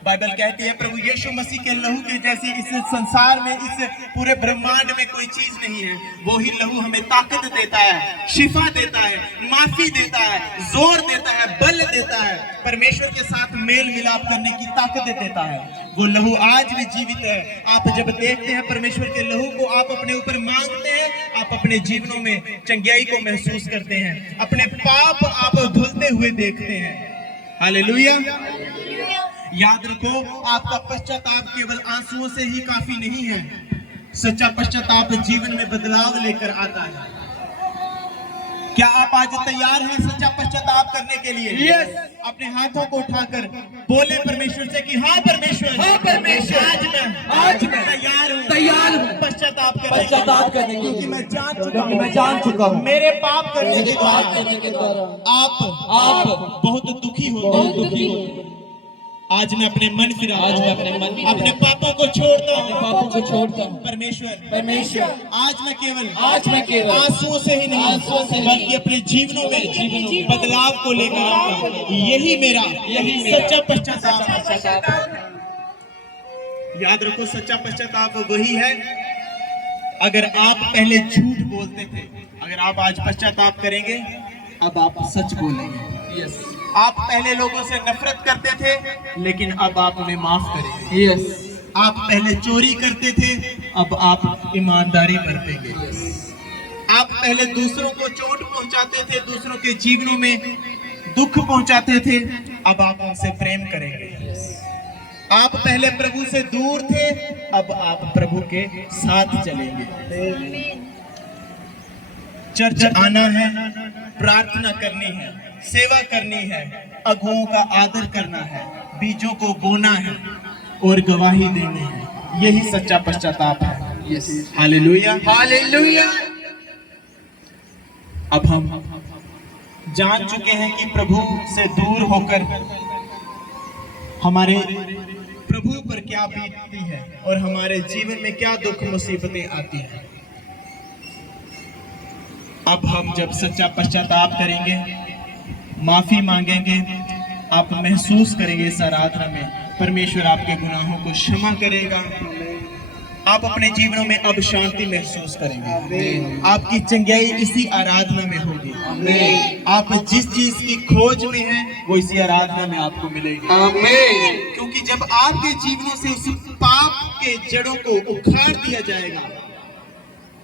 बाइबल कहती है प्रभु यीशु मसीह के लहू के जैसी इस संसार में, इस पूरे ब्रह्मांड में कोई चीज नहीं है। वो ही लहू हमें ताकत देता है, शिफा देता है, माफी देता है, जोर देता है, बल देता है, परमेश्वर के साथ मेल मिलाप करने की ताकत देता है। वो लहू आज भी जीवित है। आप जब देखते हैं परमेश्वर के लहू को, आप अपने ऊपर मांगते हैं, आप अपने जीवनों में चंगाई को महसूस करते हैं, अपने पाप आप धुलते हुए देखते हैं। हालेलुया। याद रखो, आपका पश्चाताप केवल आंसुओं से ही काफी नहीं है। सच्चा पश्चाताप जीवन में बदलाव लेकर आता है। क्या आप आज तैयार हैं सच्चा पश्चाताप करने के लिए? यस। अपने हाथों को उठाकर बोले परमेश्वर से कि हाँ परमेश्वर, हाँ परमेश्वर, आज मैं तैयार हूँ पश्चाताप करने के लिए, क्योंकि मैं जान चुका हूँ मेरे पाप करने के द्वारा आप बहुत दुखी हो। आज मैं अपने मन फिरा, अपने पापों को छोड़ता हूँ। परमेश्वर आज मैं केवल आंसुओं से ही नहीं, बल्कि अपने जीवनों में बदलाव को लेकर आऊंगा। यही मेरा सच्चा पश्चाताप। याद रखो, सच्चा पश्चाताप वही है। अगर आप पहले झूठ बोलते थे, अगर आप आज पश्चाताप करेंगे, अब आप सच बोलेंगे। यस। आप पहले लोगों से नफरत करते थे, लेकिन अब आप उन्हें माफ करेंगे। यस। आप पहले चोरी करते थे, अब आप ईमानदारी बरतेंगे। आप पहले दूसरों को चोट पहुंचाते थे, दूसरों के जीवनों में दुख पहुंचाते थे, अब आप उनसे प्रेम करेंगे। आप पहले प्रभु से दूर थे, अब आप प्रभु के साथ चलेंगे। चर्च आना है, प्रार्थना करनी है, सेवा करनी है, अगुओं का आदर करना है, बीजों को बोना है और गवाही देनी है। यही सच्चा पश्चाताप है। Hallelujah, hallelujah. अब हम जान चुके हैं कि प्रभु से दूर होकर हमारे प्रभु पर क्या बीतती है और हमारे जीवन में क्या दुख मुसीबतें आती हैं। अब हम जब सच्चा पश्चाताप करेंगे, माफी मांगेंगे, आप महसूस करेंगे इस आराधना में परमेश्वर आपके गुनाहों को क्षमा करेगा। आप अपने जीवनों में अब शांति महसूस करेंगे। आपकी चंगाई इसी आराधना में होगी। आप जिस चीज की खोज में हैं, वो इसी आराधना में आपको मिलेगी। क्योंकि जब आपके जीवनों से उस पाप के जड़ों को उखाड़ दिया जाएगा,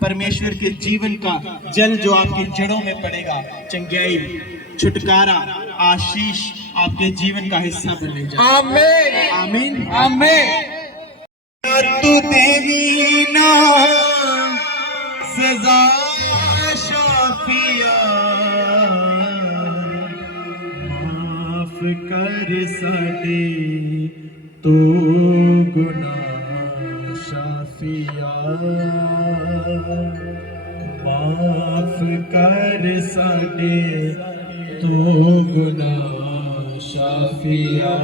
परमेश्वर के जीवन का जल जो आपकी जड़ों में पड़ेगा, चंगाई, छुटकारा, आशीष आपके जीवन का हिस्सा बन जाएगा। आमीन, आमीन, आमीन। तू देवी ना सजा शाफिया, माफ कर साडे तू गुनाह शाफिया, माफ कर साडे तू गुनाह शाफिया।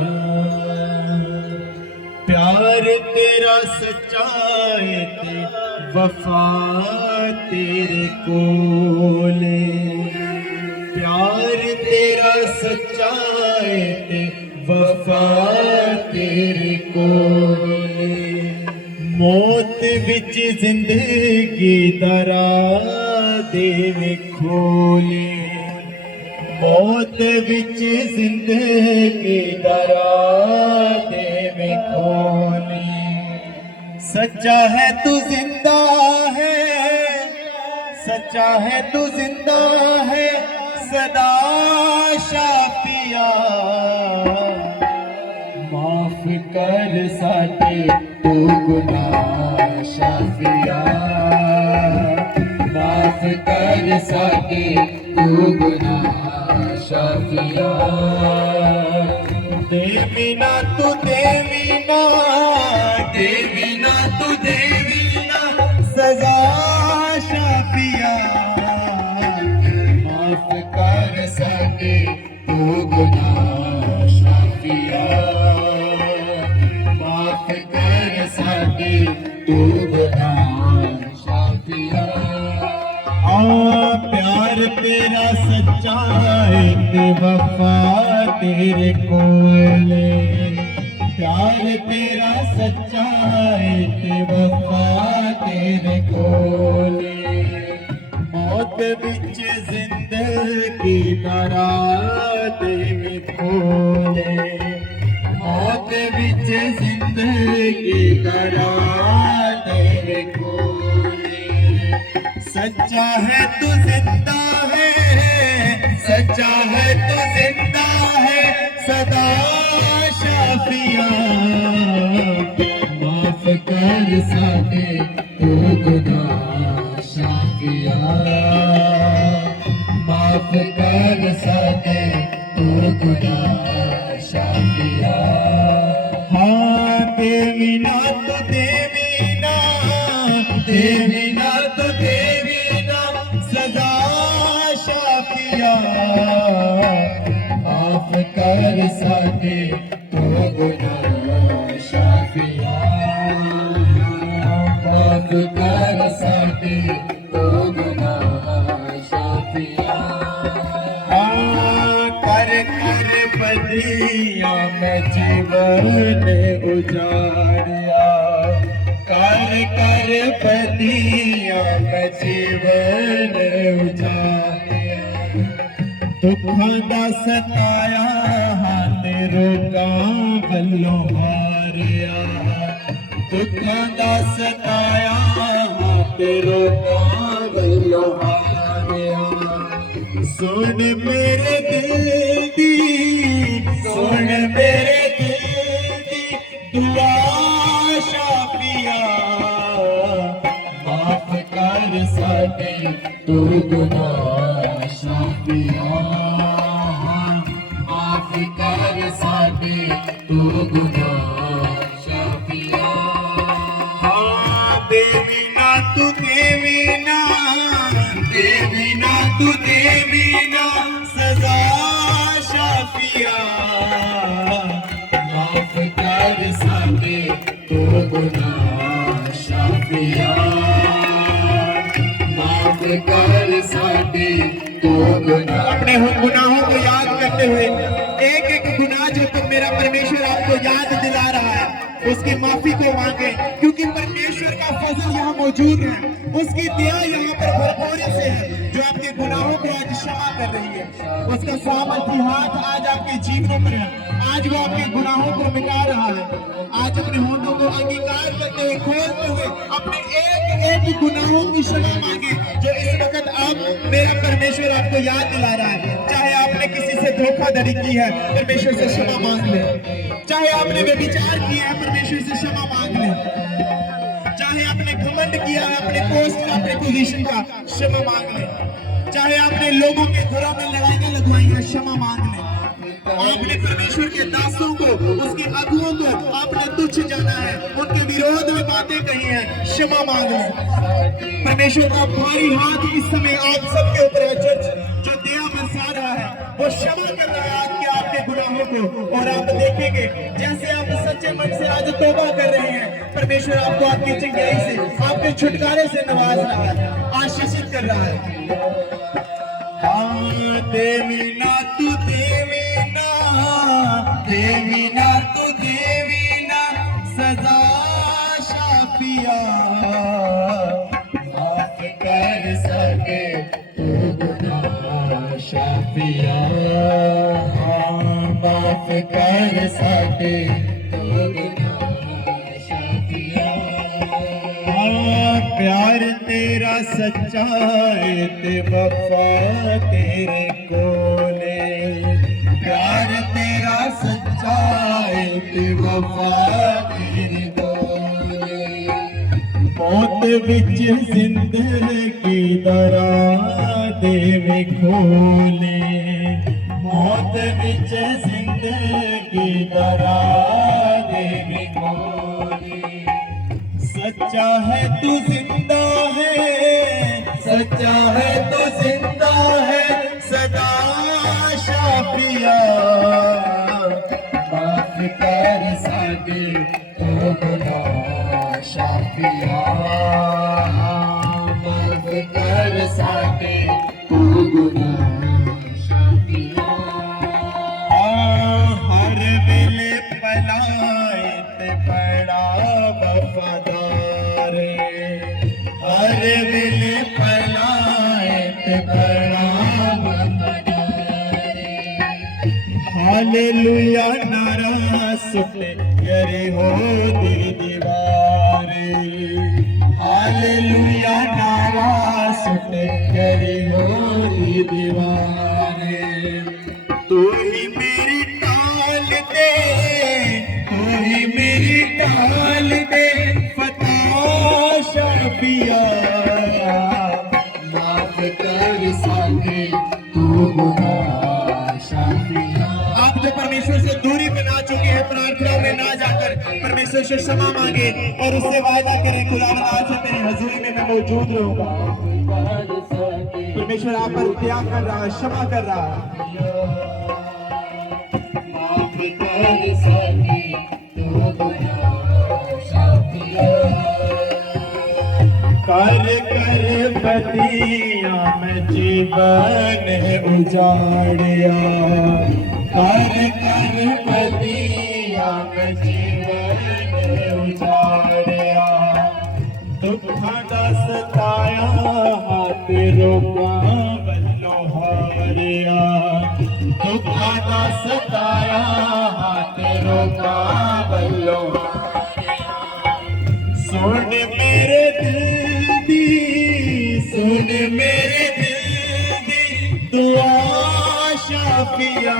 प्यार तेरा सच्चाई ते वफा तेरे कोले, प्यार तेरा सच्चाई ते वफा तेरे कोले। मौत विच जिंदगी दरा देवे खोले, मौत विच जिंदगी दरा देवे खोले। सच्चा है तू जिंदा है, सच्चा है तू जिंदा है, सदा शाफिया। माफ कर साडे तू गुनाह शाफिया, माफ कर साडे तू गुनाह शाफिया। देवीना तू देवीना, देवीना तू देवीना, सजा शाफिया। माफ कर साडे तू गुनाह शाफिया, माफ कर साडे तू गुनाह शाफिया। प्यार तेरा सच्चा है ते वफा तेरे कोले, प्यार तेरा सच्चा है ते वफा तेरे कोले। मौत विच जिंदगी दरा देवे खोले, मौत विच जिंदगी दरा देवे खोले। सच्चा है तू जिंदा है, सच्चा है तू जिंदा है, सदा शाफिया। माफ कर साडे तू गुनाह शाफिया, माफ कर साडे तू गुनाह शाफिया। हाँ देवीना तो देवीना, देवीना तो देवीना, सजा शाफिया। माफ कर साडे तू गुनाह शाफिया, माफ कर साडे तू गुनाह शाफिया। कर कर बदिया मैं जीवन उजाड़िया, कर कर बदिया मैं जीवन उजाड़िया। दुखों दा सताया हाथ रोका बल्लों मारिया, दुखां दा सताया तेरे काबलो हारिया सुन मेरे दिल दी सुन मेरे दिल दी दुआ शाफिया माफ कर साडे तू गुनाह शाफिया माफ कर साडे तू गुनाह शाफिया देवी ना तू देवी ना सजा शाफिया माफ कर साडे तू गुनाह शाफिया माफ कर साडे तू गुनाह। अपने गुनाहों को याद करते हुए एक एक गुनाह जो तो मेरा परमेश्वर आपको याद दिला रहा है उसकी माफी को मांगे क्योंकि परमेश्वर का फजल यहाँ मौजूद है उसकी दया यहाँ पर भरपूरी से है जो आपके गुनाहों को आज क्षमा कर रही है उसका सामर्थ्य हाथ आज आपके जीवनों पर है आज वो आपके गुनाहों को मिटा रहा है आज अपने होठों को अंगीकार करते हुए खोलते हुए अपने एक एक गुनाहों की क्षमा मांगे जो इस वक्त आप मेरा परमेश्वर आपको याद दिला रहा है चाहे आपने किसी से धोखाधड़ी की है परमेश्वर से क्षमा मांग ले चाहे आपने व्यभिचार किया है परमेश्वर से क्षमा मांग ले चाहे आपने घमंड किया है अपने पोस्ट का अपने पोजीशन का क्षमा मांग ले चाहे आपने लोगों के घरों में लड़ाइयां लगवाई है क्षमा मांग ले आपने परमेश्वर के दासों को उसके अगुओं को आपने तुच्छ जाना है उनके विरोध में बातें कही है क्षमा मांग ले परमेश्वर का भारी हाथ इस समय आप सबके ऊपर है चर्च जो दया बरसा रहा है वो क्षमा कर रहा है आज के आपके गुनाहों को और आप देखेंगे जैसे आप सच्चे मन से आज तौबा कर रहे हैं परमेश्वर आपको आपकी चंगाई से आपके छुटकारे से नवाज रहा है आशीषित कर रहा है देवी ना तू देवी ना सजा शाफिया माफ कर सके तू गुनाह शाफिया माफ कर सके तू गुनाह शाफिया प्यार तेरा सच्चा है ते वफा तेरे कोले प्यार तेरा सच्चा है ते वफा तेरे कोले मौत विच जिंदगी दरा देवे खोले मौत विच जिंदगी दरा देवे खोले सच्चा है तू जिंदा है सच्चा है तू जिंदा है सदा शाफिया माफ कर साडे तू गुनाह शाफिया माफ कर साडे तू गुनाह शाफिया हर वेले पलाए ते बड़ा वफादार हर वेले पलाए ते बड़ा वफादार हालेलुया नारा सुने करे हो दी दीवारे हालेलुया नारा सुने करे हो दी दीवारे तू ही मेरी टाल दे तू ही मेरी टाल दे फतेह शाफिया माफ कर साके तू गुनाह शाफिया आप जो परमेश्वर से दूरी में ना चुके हैं प्रार्थना में ना जाकर परमेश्वर से क्षमा मांगे और उससे वायदा करें खुदावंद आज से तेरी हजूरी में मैं मौजूद रहूंगा परमेश्वर आप पर दया कर रहा है क्षमा कर रहा है माफ कर साके तू गुनाह शाफिया कर कर बदिया मैं जीवन उजाड़िया कर कर बदिया मैं जीवन उजाड़िया दुखा दा सताया हाथ रोका बल्लो हारिया दुखा दा सताया हाथ रोका बल्लो सुन मेरे दिल दी, सुन मेरे दिल दी दुआ शाफिया,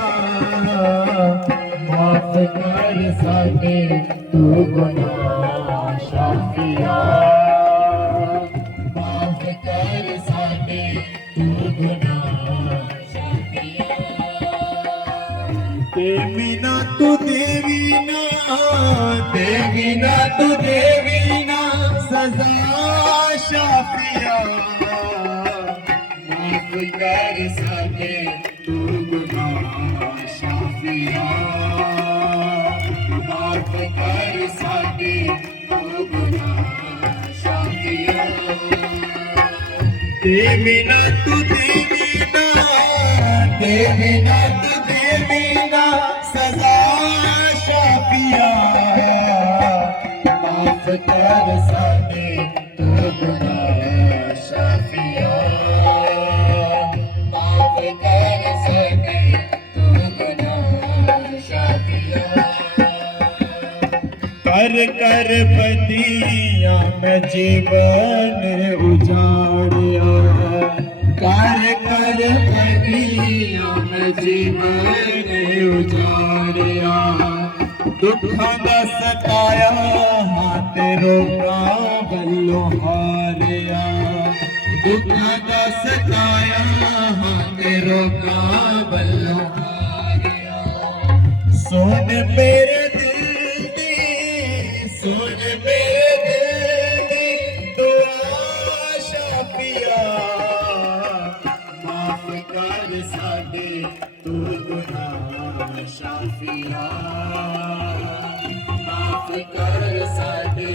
माफ कर साडे तू गुनाह शाफिया, माफ कर साडे तू गुनाह शाफिया। देवी ना तू देवी ना, देवी ना तू देवी ना सजा शाफिया, माफ कर साडे तू गुनाह शाफिया, माफ कर साडे तू गुनाह शाफिया। देवी ना तू देवी ना, देवी ना तू देवी ना सजा शाफिया, माफ कर साडे तू गुनाह शाफिया, माफ कर साडे तू गुनाह शाफिया। कर कर बदिया मैं जीवन उजाड़िया, कर कर बदिया मैं जीवन उजाड़िया, दुखों का सताया हाथ रोका बल्लो हारिया, दुखों का सताया हाथ रोका बल्लो हारिया। सुन मेरे दिल दी, सुन मेरे दिल दी दुआ शाफिया, माफ कर साडे तू गुनाह शाफिया, माफ कर साडे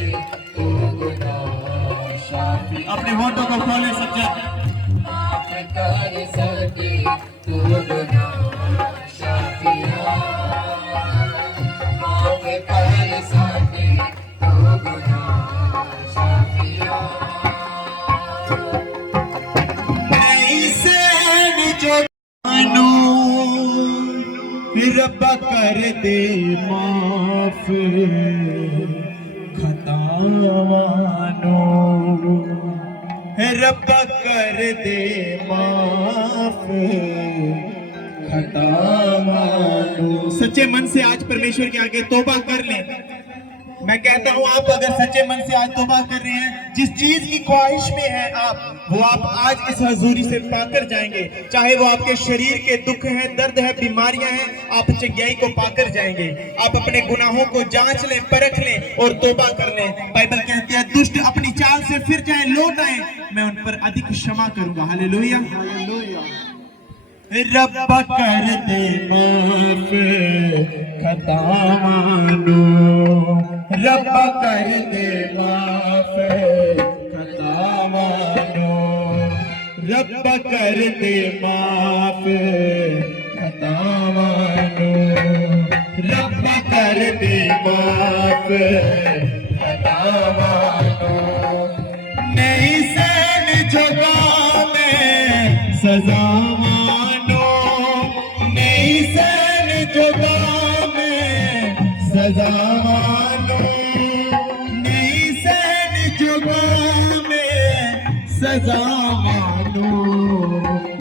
तू गुनाह शाफिया। अपने होठों को खोले सज्जन, माफ कर साडे तू गुनाह शाफिया, माफ कर साडे तू गुनाह शाफिया। ऐसे जो मानो रब्बा कर दे माफ खता मानो, रब्बा कर दे माफ खता मानो। सच्चे मन से आज परमेश्वर के आगे तौबा कर लें। मैं कहता हूं आप अगर सच्चे मन से आज तौबा कर रहे हैं, जिस चीज की ख्वाहिश में है आप, वो आप आज इस हजूरी से पाकर जाएंगे। चाहे वो आपके शरीर के दुख है, दर्द है, बीमारियां हैं, आप चंगाई को पाकर जाएंगे। आप अपने गुनाहों को जांच लें, परख लें और तौबा कर लें। बाइबल कहती है दुष्ट अपनी चाल से फिर जाए, लौट आए, मैं उन पर अधिक क्षमा करूंगा। हालेलुया, रब्बा कर दे माफ खता मानो, रब्बा कर दे माफ खता मानो, रब्बा कर दे माफ खता मानो, रब्बा कर दे माफ खता मानो। नहीं सहन जोगा में सजा मानो, नहीं सहन जोगा में सजा मानो, नहीं सहन जोगा में सजा मानो,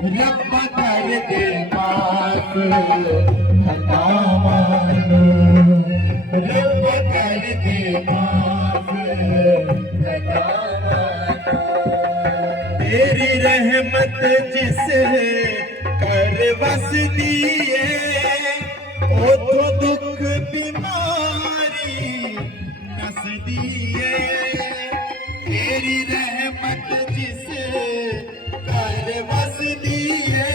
रब्बा कर दे माफ खता मानो, रब्बा कर दे माफ खता मानो। तेरी रहमत जिसे कर बस दिए, ओ तो दुख बीमारी नस दिए। तेरी रहमत जिसे कर बस दिए,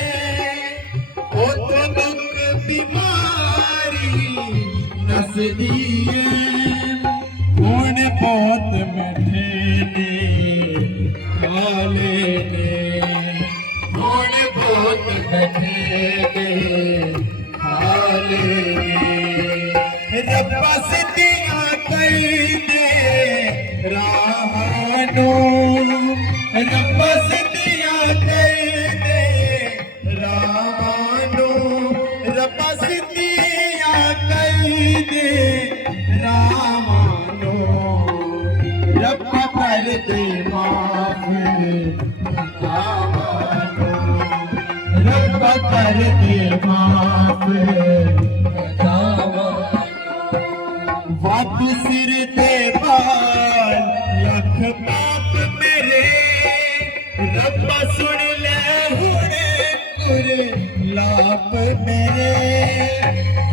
ओ तो दुख बीमारी नस दिए। कौन बहुत मिठे काले ने, कौन बहुत बैठे खाले रब्बा सिद्धियां कर दे राहनो, रब्बा सिद्धियां कर दे राहनो, रब्बा सिद्धियां कर दे राहनो, रब्बा कर दे माफ खतावां वत सिर दे बाल लख पाप मेरे रब्बा सुन ले हुणे लाप मेरे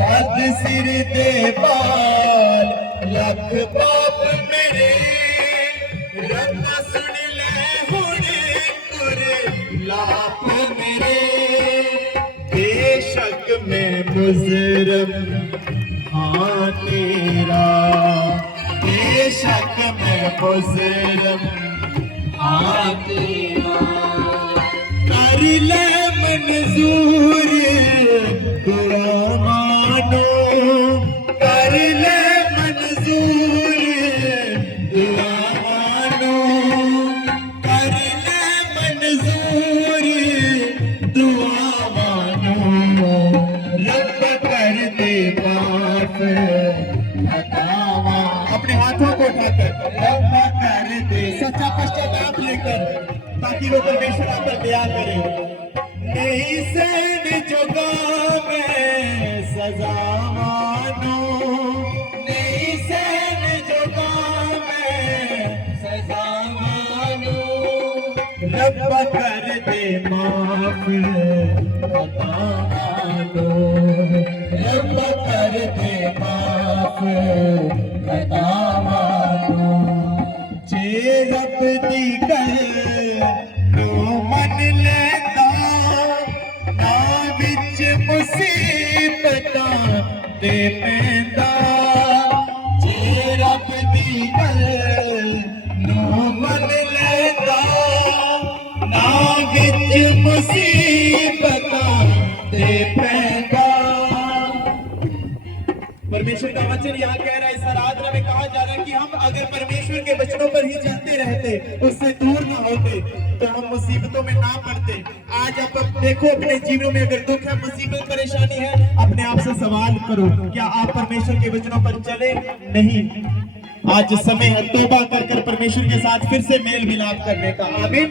वत सिर दे बाल लख पाप मेरे रब्बा सुन ले हुणे लाप मेरे बेशक मैं मुजरम हाँ तेरा बेशक मैं मुजरम हाँ तेरा कर ले मंजूर दुआ मानो कर ले मंजूर दुआ मानो कर ले मंजूर दुआ मानो रब कर दे माफ खतावां अपने हाथों को उठाकर रब कर दे सच्चा पश्चाताप लेकर ताकि वो परमेश्वर आप पर दया करे नहीं सहन जोगा मैं सजा मानो नहीं सहन जोगा मैं सजा मानो रब कर दे माफ खता मानो रब कर दे माफ खता मानो जे रब दी गल नो मन लेता ना विच मुसीबतां ते पैंदा जे रब दी गल नो मन लेता ना विच मुसीबतां ते पैंदा। परमेश्वर का वचन यहाँ कह रहा है, इस आराधना में कहा जा रहा है कि हम अगर परमेश्वर के वचनों पर ही चलते रहते, उससे दूर ना होते, तो हम मुसीबतों में ना पड़ते। आज आप देखो अपने जीवनों में अगर दुख है, मुसीबत, परेशानी है, अपने आप से सवाल करो, क्या आप परमेश्वर के वचनों पर चले? नहीं। आज समय है तौबा कर कर परमेश्वर के साथ फिर से मेल मिलाप करने का। आमीन।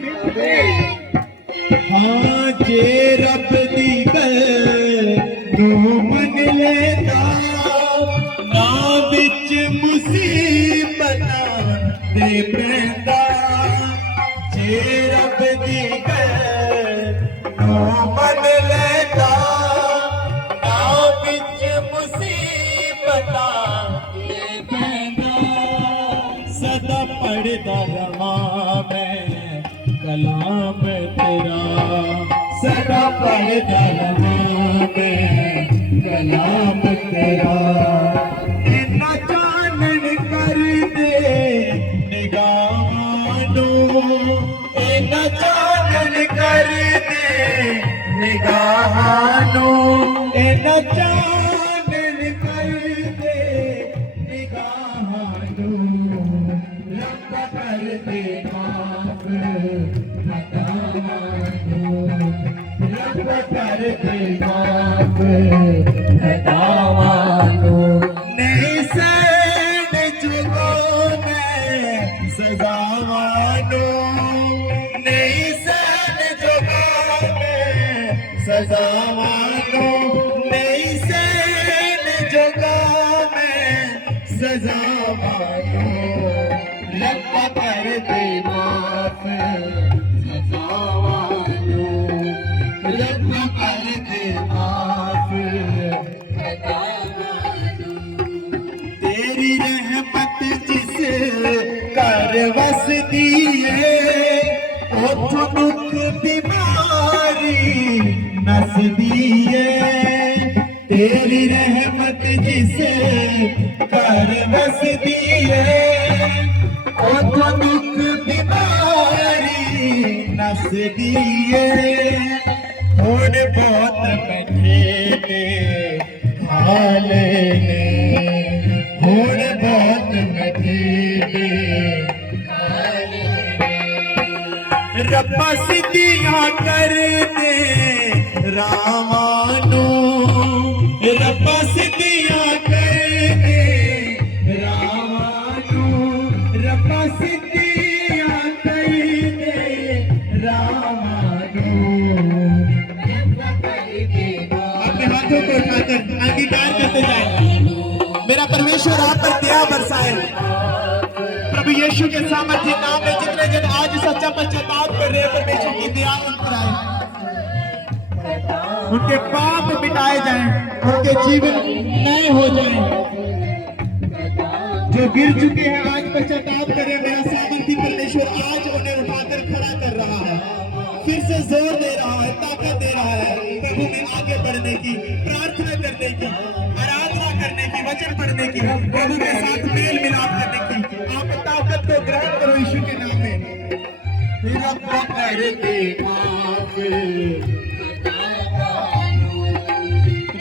हाँ जे रब दी गल तू मन लेता ना विच मुसीबतां दे पैंदा जे रब दी गल तू मन लेता ना विच मुसीबतां दे पैंदा सदा पढ़दा रहां मैं कलाम तेरा सदा पढ़दा रहां मैं कलाम तेरा इन्ना चानन कर दे निगाहां इन्ना चानन कर दे निगाहां इन्ना चानन कर दे निगाहां रब कर दे माफ रब कर दे माफ खतावां नहीं सहन जुगो मैं सजावानो नहीं सहन जुगो मैं सजावानो नहीं सहन जुगो मैं सजावानो रब कर दे माफ सजावानो रब कर दे माफ तेरी रहमत जिस कर वसदी है उथों दुख बीमारी नसदी है तेरी रहमत जिस कर वसदी है उथों दुख बीमारी नसदी है हुण बहुत बैठे ने खा लेने हुण बहुत बैठे ने खा लेने रब्बा सिद्धियां कर दे रामानो रब्बा सिद्धियां कर दे रामानो रब्बा सिद्धियां कर दे रामानो रब्बा होकर अंगीकार करते जाए। मेरा परमेश्वर आप पर दया बरसाए। प्रभु यीशु के सामर्थ्य नाम में जितने जन आज सच्चा पश्चाताप कर रहे हैं, परमेश्वर की दया उन पर आए, उनके पाप मिटाए जाएं, उनके जीवन नए हो जाएं। जो गिर चुके हैं आज पश्चाताप करें। मेरा सामर्थ्य परमेश्वर आज उन्हें उठाकर खड़ा कर रहा है, फिर से जोर दे रहा है, ताकत दे रहा है प्रभु में आगे बढ़ने की, प्रार्थना करने की, आराधना करने की, वचन पढ़ने की, प्रभु के साथ मेल मिलाप करने की। आप ताकत को ग्रहण करो यीशु के नाम में। रब कर दे माफ,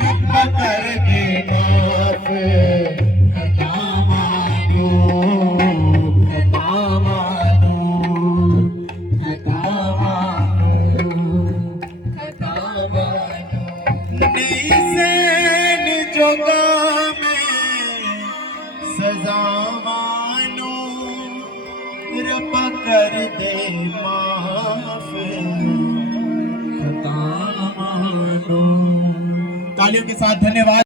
रब कर दे माफ, खता मानो, खता मानो, खता मानो, खता मानो। नई सैन जोगा में सजा मानो, कृपा कर दे माफ, खता मानो। तालियों के साथ धन्यवाद।